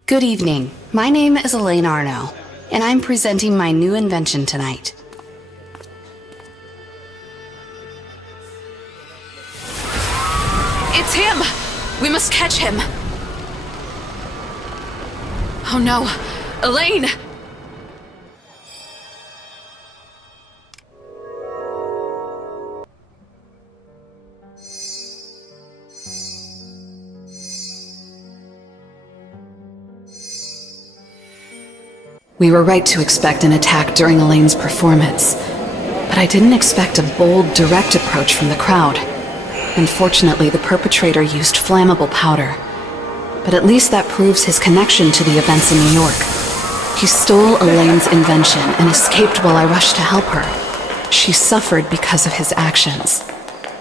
Good evening. My name is Elaine Arno, and I'm presenting my new invention tonight. It's him! We must catch him! Oh no! Elaine! We were right to expect an attack during Elaine's performance, but I didn't expect a bold, direct approach from the crowd. Unfortunately, the perpetrator used flammable powder, but at least that proves his connection to the events in New York. He stole Elaine's invention and escaped while I rushed to help her. She suffered because of his actions,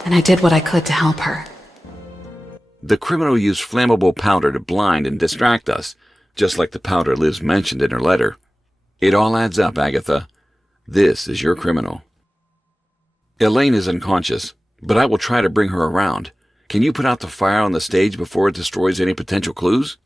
and I did what I could to help her. The criminal used flammable powder to blind and distract us, just like the powder Liz mentioned in her letter. It all adds up, Agatha. This is your criminal. Elaine is unconscious, but I will try to bring her around. Can you put out the fire on the stage before it destroys any potential clues?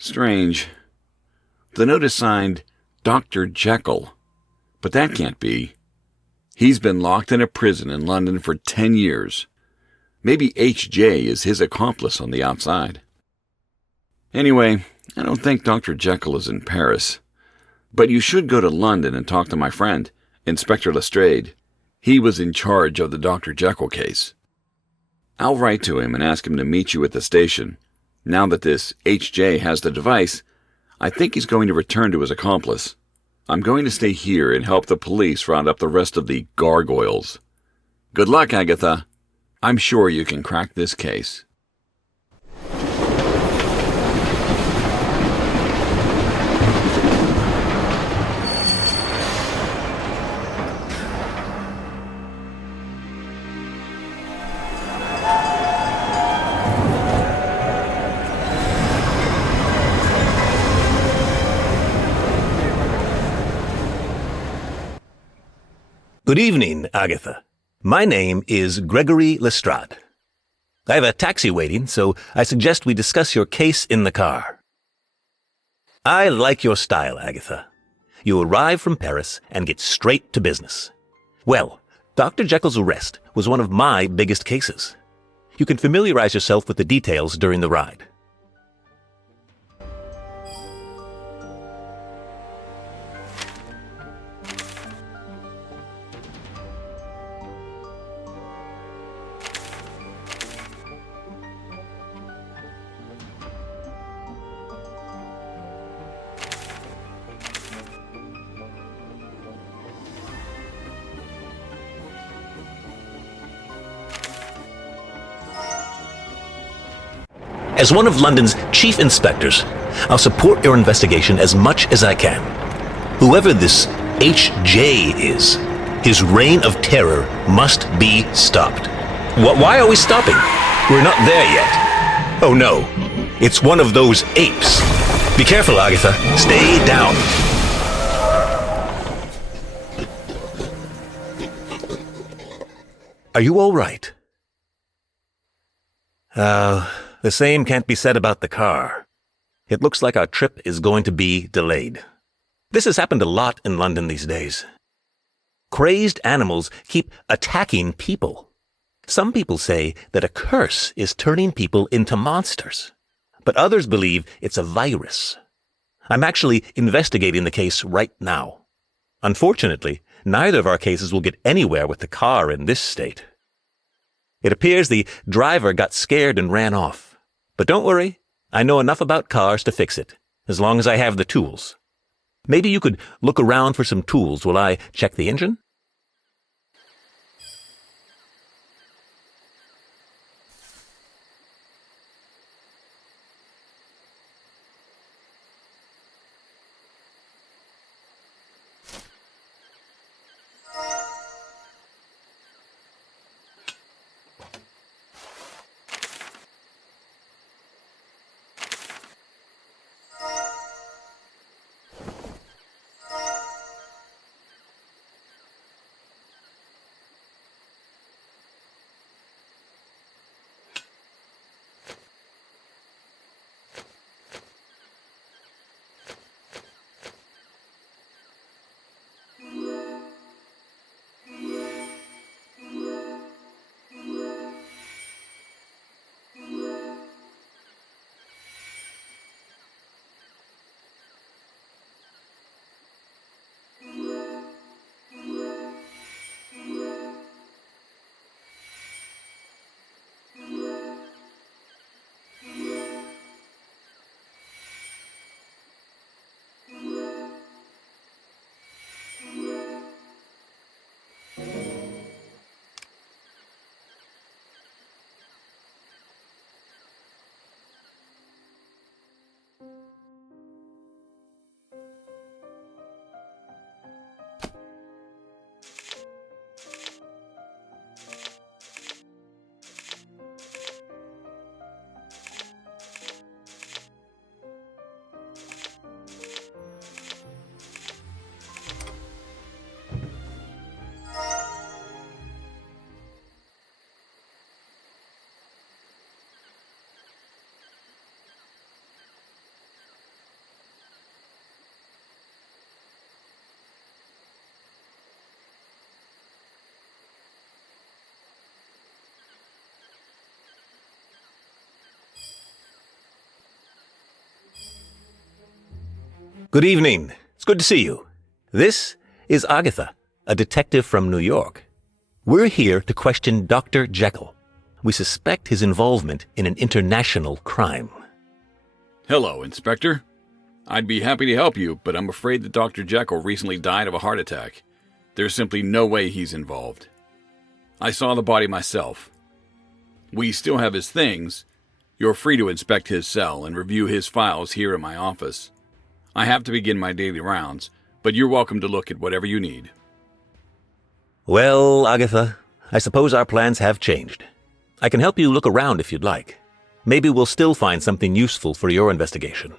Strange. The note is signed Dr. Jekyll, but that can't be. He's been locked in a prison in London for 10 years. Maybe H.J. is his accomplice on the outside. Anyway, I don't think Dr. Jekyll is in Paris. But you should go to London and talk to my friend, Inspector Lestrade. He was in charge of the Dr. Jekyll case. I'll write to him and ask him to meet you at the station. Now that this H.J. has the device, I think he's going to return to his accomplice. I'm going to stay here and help the police round up the rest of the gargoyles. Good luck, Agatha. I'm sure you can crack this case. Good evening, Agatha. My name is Gregory Lestrade. I have a taxi waiting, so I suggest we discuss your case in the car. I like your style, Agatha. You arrive from Paris and get straight to business. Well, Dr. Jekyll's arrest was one of my biggest cases. You can familiarize yourself with the details during the ride. As one of London's chief inspectors, I'll support your investigation as much as I can. Whoever this H.J. is, his reign of terror must be stopped. Why are we stopping? We're not there yet. Oh no, it's one of those apes. Be careful, Agatha. Stay down. Are you all right? The same can't be said about the car. It looks like our trip is going to be delayed. This has happened a lot in London these days. Crazed animals keep attacking people. Some people say that a curse is turning people into monsters, but others believe it's a virus. I'm actually investigating the case right now. Unfortunately, neither of our cases will get anywhere with the car in this state. It appears the driver got scared and ran off. But don't worry, I know enough about cars to fix it, as long as I have the tools. Maybe you could look around for some tools while I check the engine? Good evening. It's good to see you. This is Agatha, a detective from New York. We're here to question Dr. Jekyll. We suspect his involvement in an international crime. Hello, Inspector. I'd be happy to help you, but I'm afraid that Dr. Jekyll recently died of a heart attack. There's simply no way he's involved. I saw the body myself. We still have his things. You're free to inspect his cell and review his files here in my office. I have to begin my daily rounds, but you're welcome to look at whatever you need. Well, Agatha, I suppose our plans have changed. I can help you look around if you'd like. Maybe we'll still find something useful for your investigation.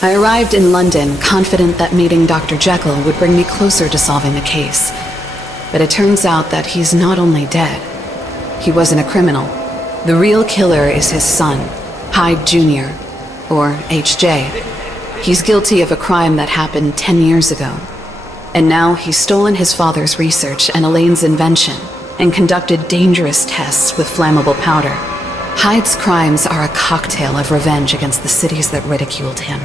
I arrived in London confident that meeting Dr. Jekyll would bring me closer to solving the case. But it turns out that he's not only dead, he wasn't a criminal. The real killer is his son, Hyde Jr., or HJ. He's guilty of a crime that happened 10 years ago. And now he's stolen his father's research and Elaine's invention and conducted dangerous tests with flammable powder. Hyde's crimes are a cocktail of revenge against the cities that ridiculed him.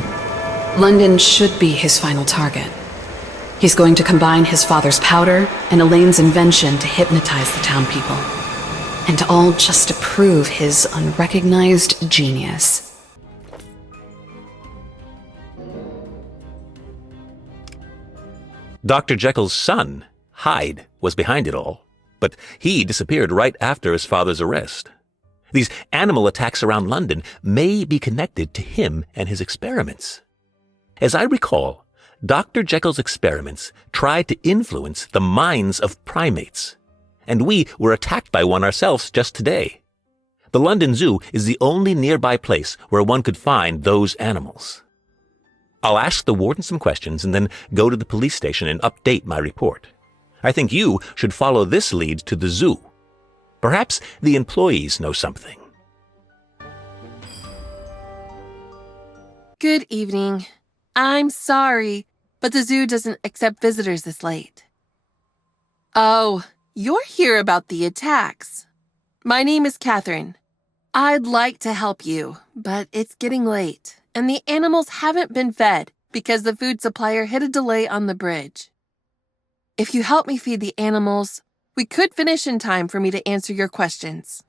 London should be his final target. He's going to combine his father's powder and Elaine's invention to hypnotize the town people. And all just to prove his unrecognized genius. Dr. Jekyll's son, Hyde, was behind it all, but he disappeared right after his father's arrest. These animal attacks around London may be connected to him and his experiments. As I recall, Dr. Jekyll's experiments tried to influence the minds of primates, and we were attacked by one ourselves just today. The London Zoo is the only nearby place where one could find those animals. I'll ask the warden some questions and then go to the police station and update my report. I think you should follow this lead to the zoo. Perhaps the employees know something. Good evening. I'm sorry, but the zoo doesn't accept visitors this late. Oh, you're here about the attacks. My name is Catherine. I'd like to help you, but it's getting late, and the animals haven't been fed because the food supplier hit a delay on the bridge. If you help me feed the animals, we could finish in time for me to answer your questions.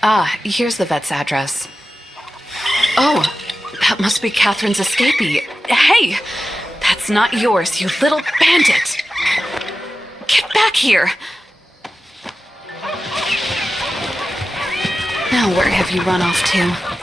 Ah, here's the vet's address. Oh, that must be Catherine's escapee. Hey! That's not yours, you little bandit! Get back here! Now where have you run off to?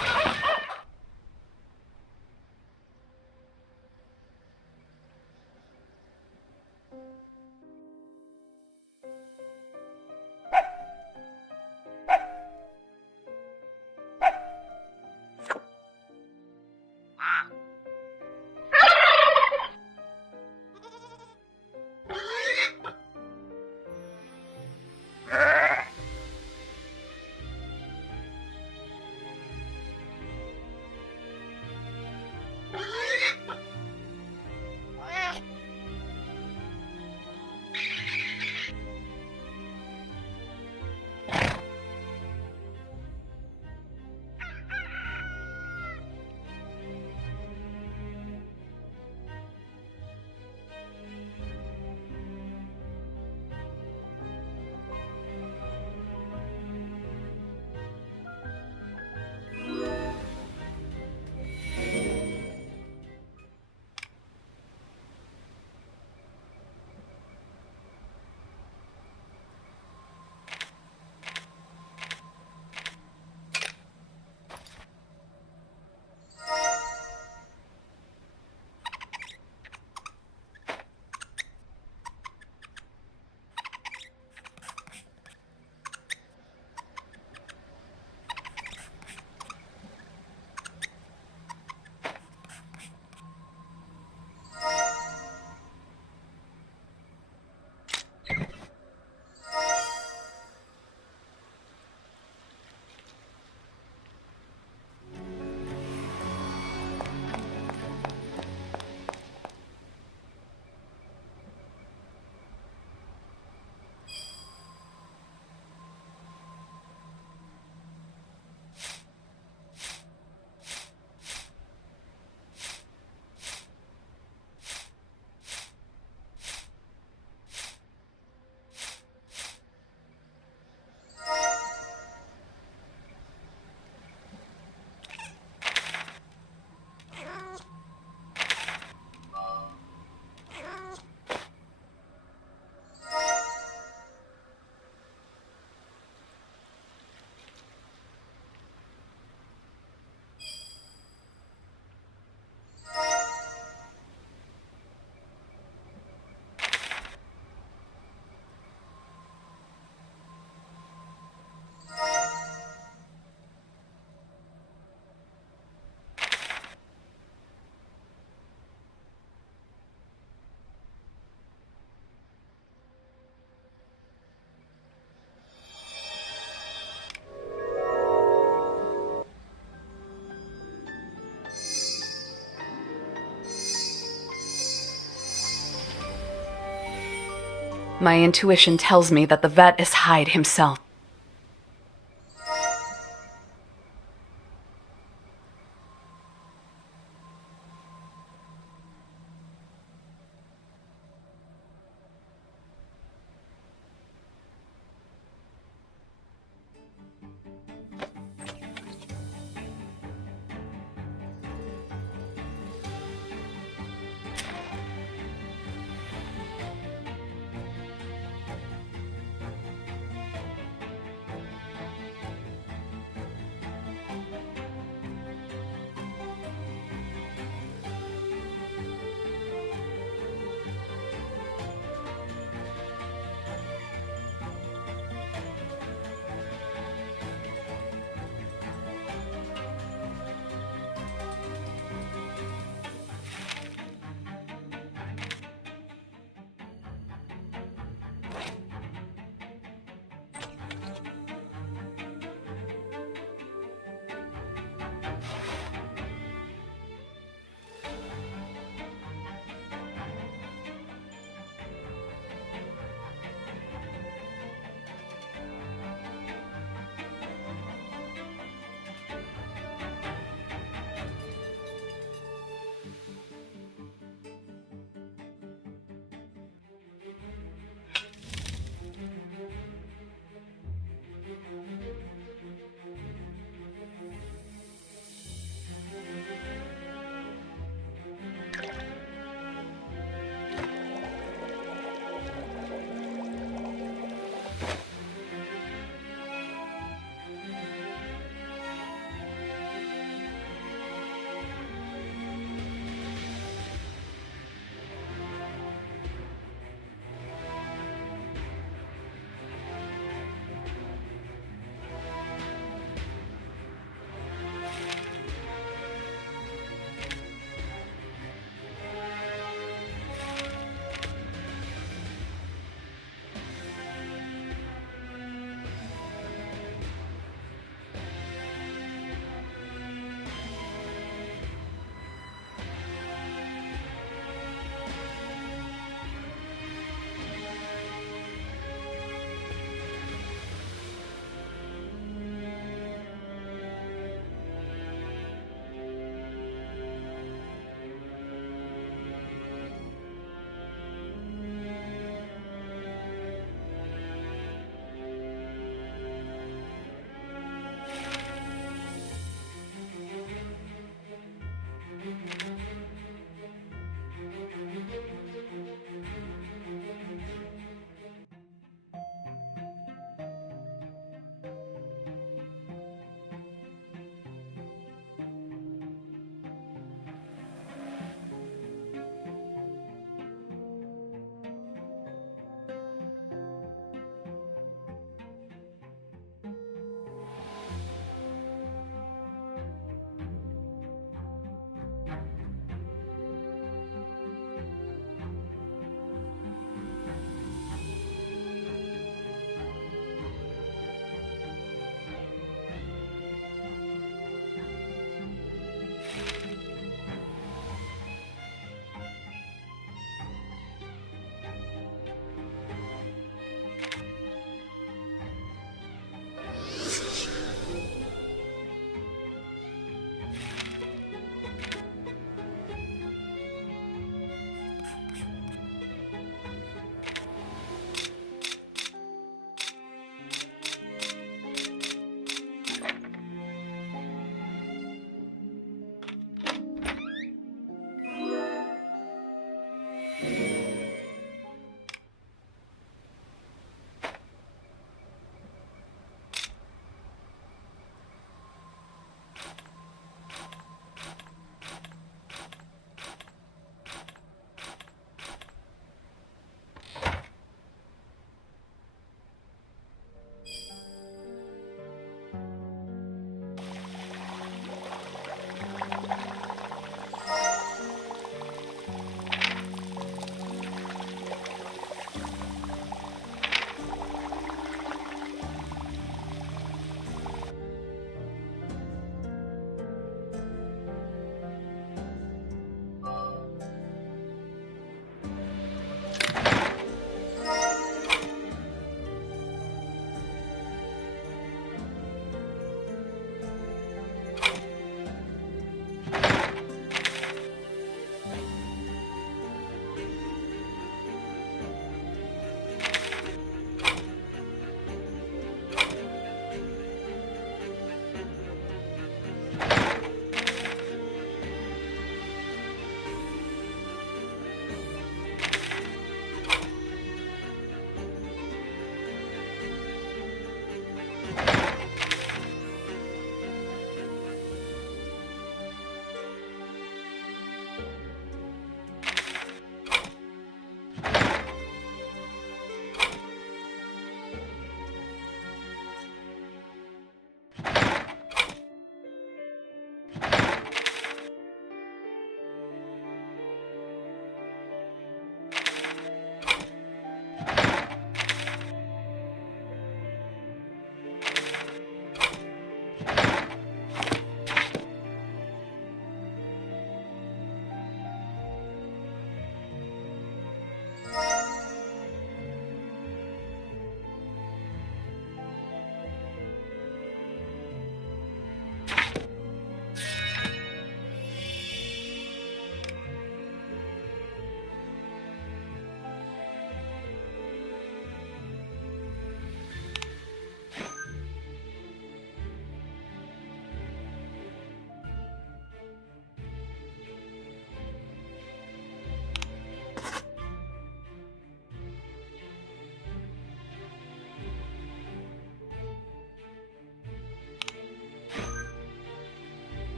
My intuition tells me that the vet is Hyde himself.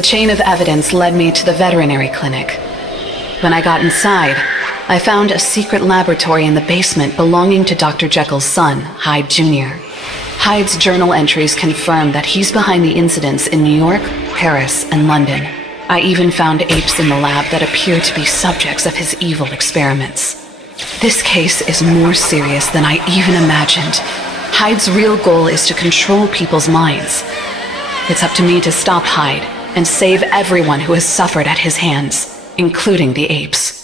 The chain of evidence led me to the veterinary clinic. When I got inside, I found a secret laboratory in the basement belonging to Dr. Jekyll's son, Hyde Jr. Hyde's journal entries confirm that he's behind the incidents in New York, Paris, and London. I even found apes in the lab that appear to be subjects of his evil experiments. This case is more serious than I even imagined. Hyde's real goal is to control people's minds. It's up to me to stop Hyde and save everyone who has suffered at his hands, including the apes.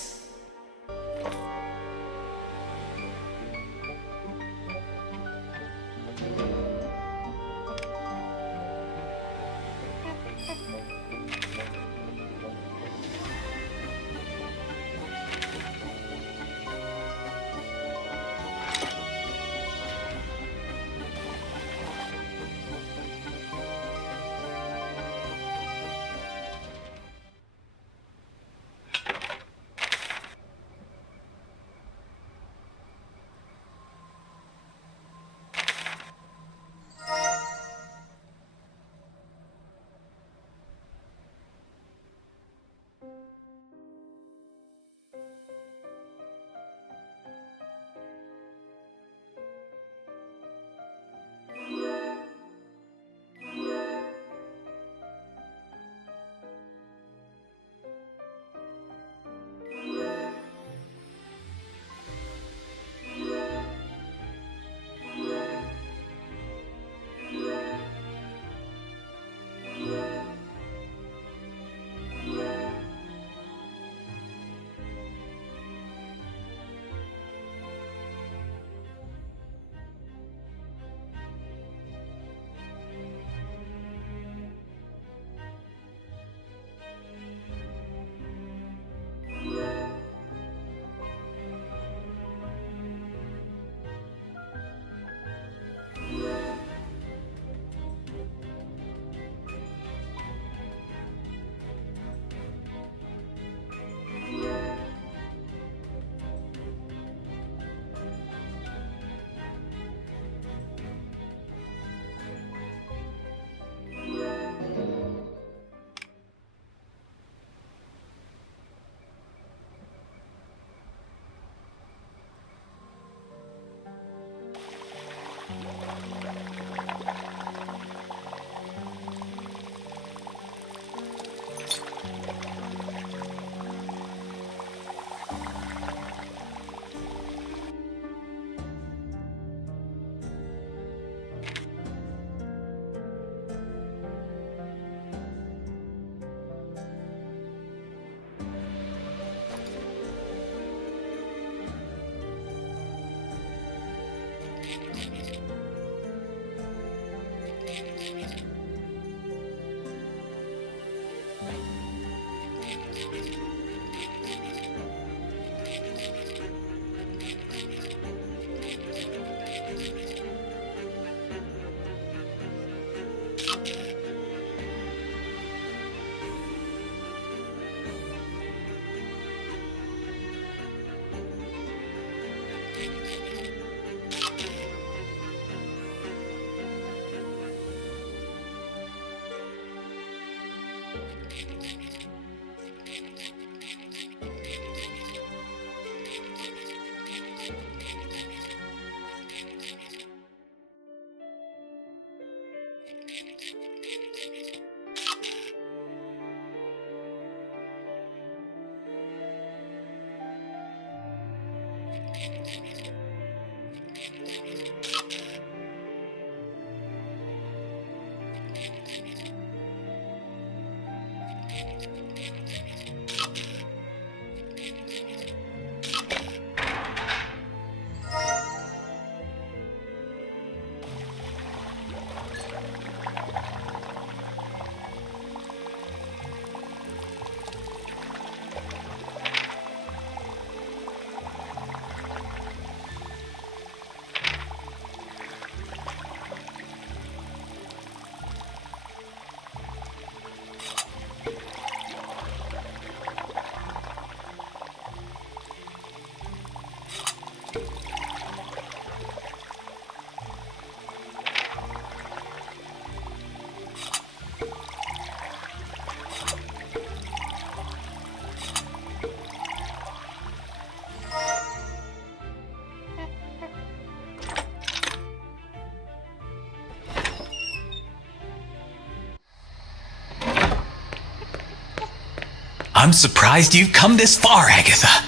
I'm surprised you've come this far, Agatha.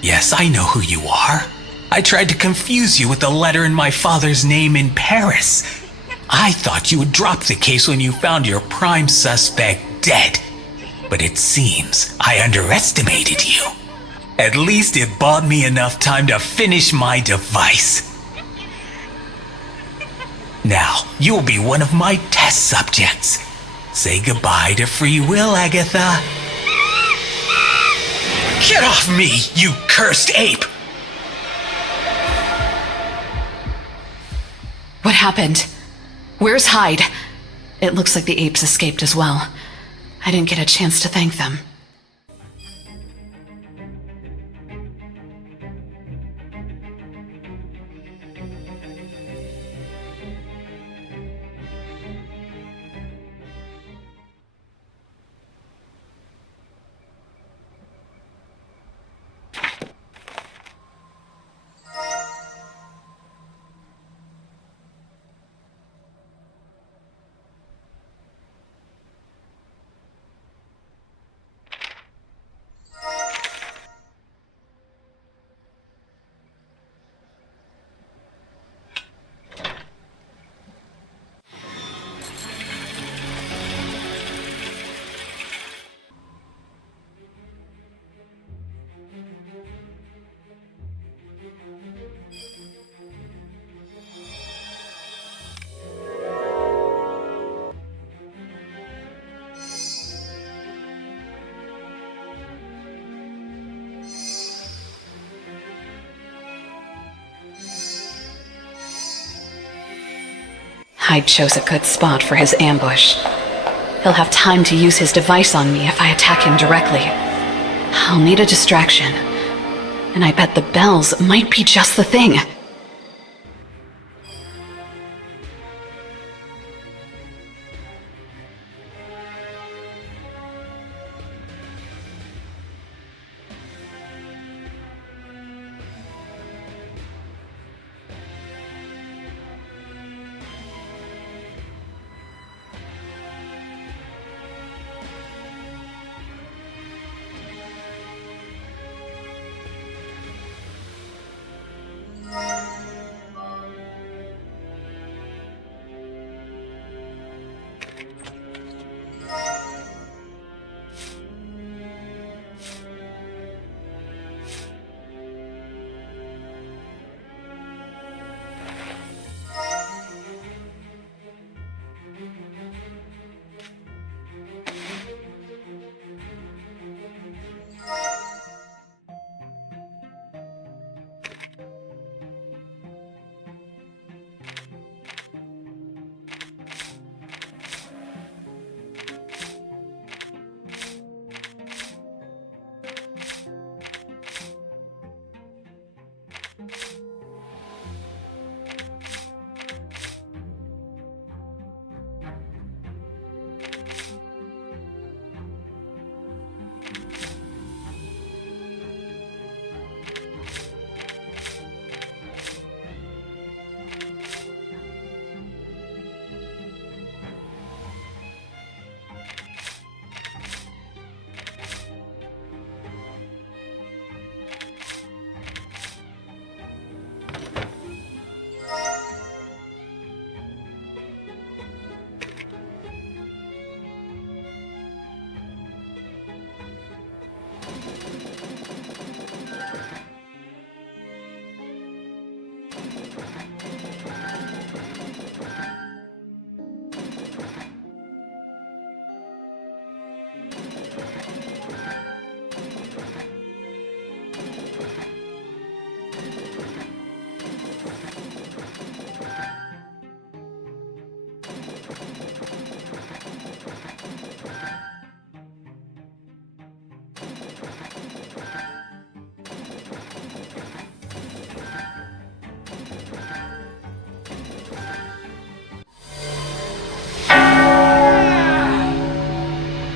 Yes, I know who you are. I tried to confuse you with the letter in my father's name in Paris. I thought you would drop the case when you found your prime suspect dead. But it seems I underestimated you. At least it bought me enough time to finish my device. Now, you'll be one of my test subjects. Say goodbye to free will, Agatha. Get off me, you cursed ape! What happened? Where's Hyde? It looks like the apes escaped as well. I didn't get a chance to thank them. Hyde chose a good spot for his ambush. He'll have time to use his device on me if I attack him directly. I'll need a distraction. And I bet the bells might be just the thing.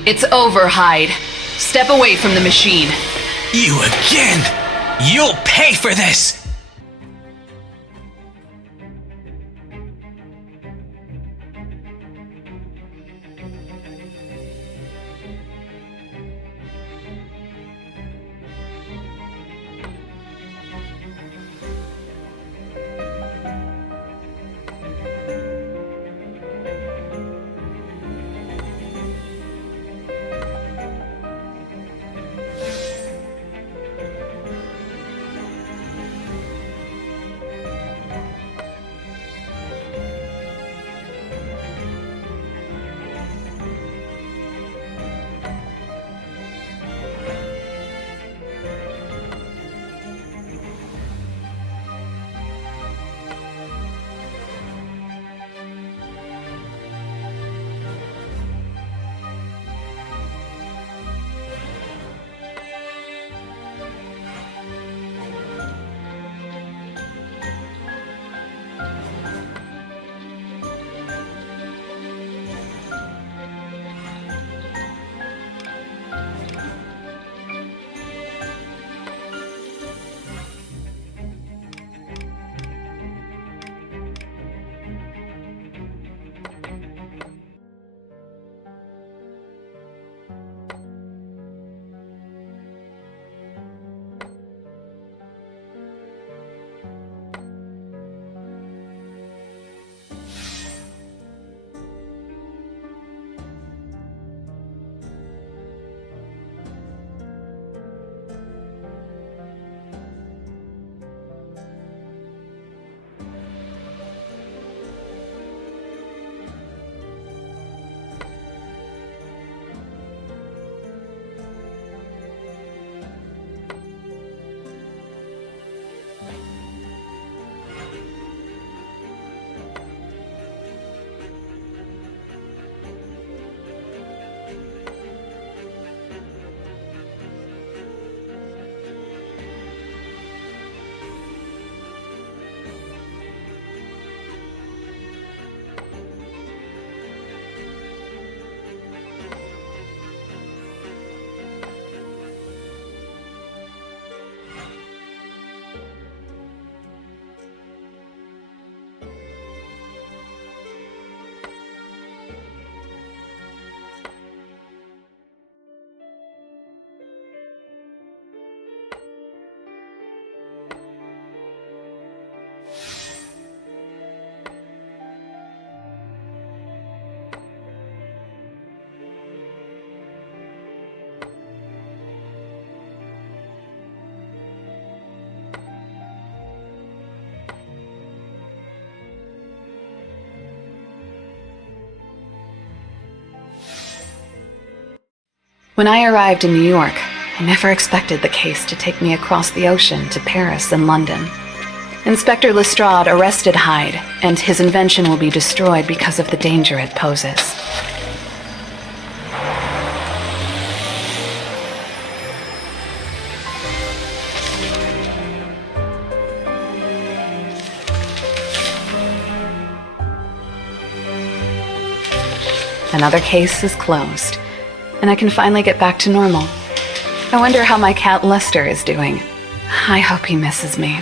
It's over, Hyde. Step away from the machine. You again! You'll pay for this! When I arrived in New York, I never expected the case to take me across the ocean to Paris and London. Inspector Lestrade arrested Hyde, and his invention will be destroyed because of the danger it poses. Another case is closed, and I can finally get back to normal. I wonder how my cat Lester is doing. I hope he misses me.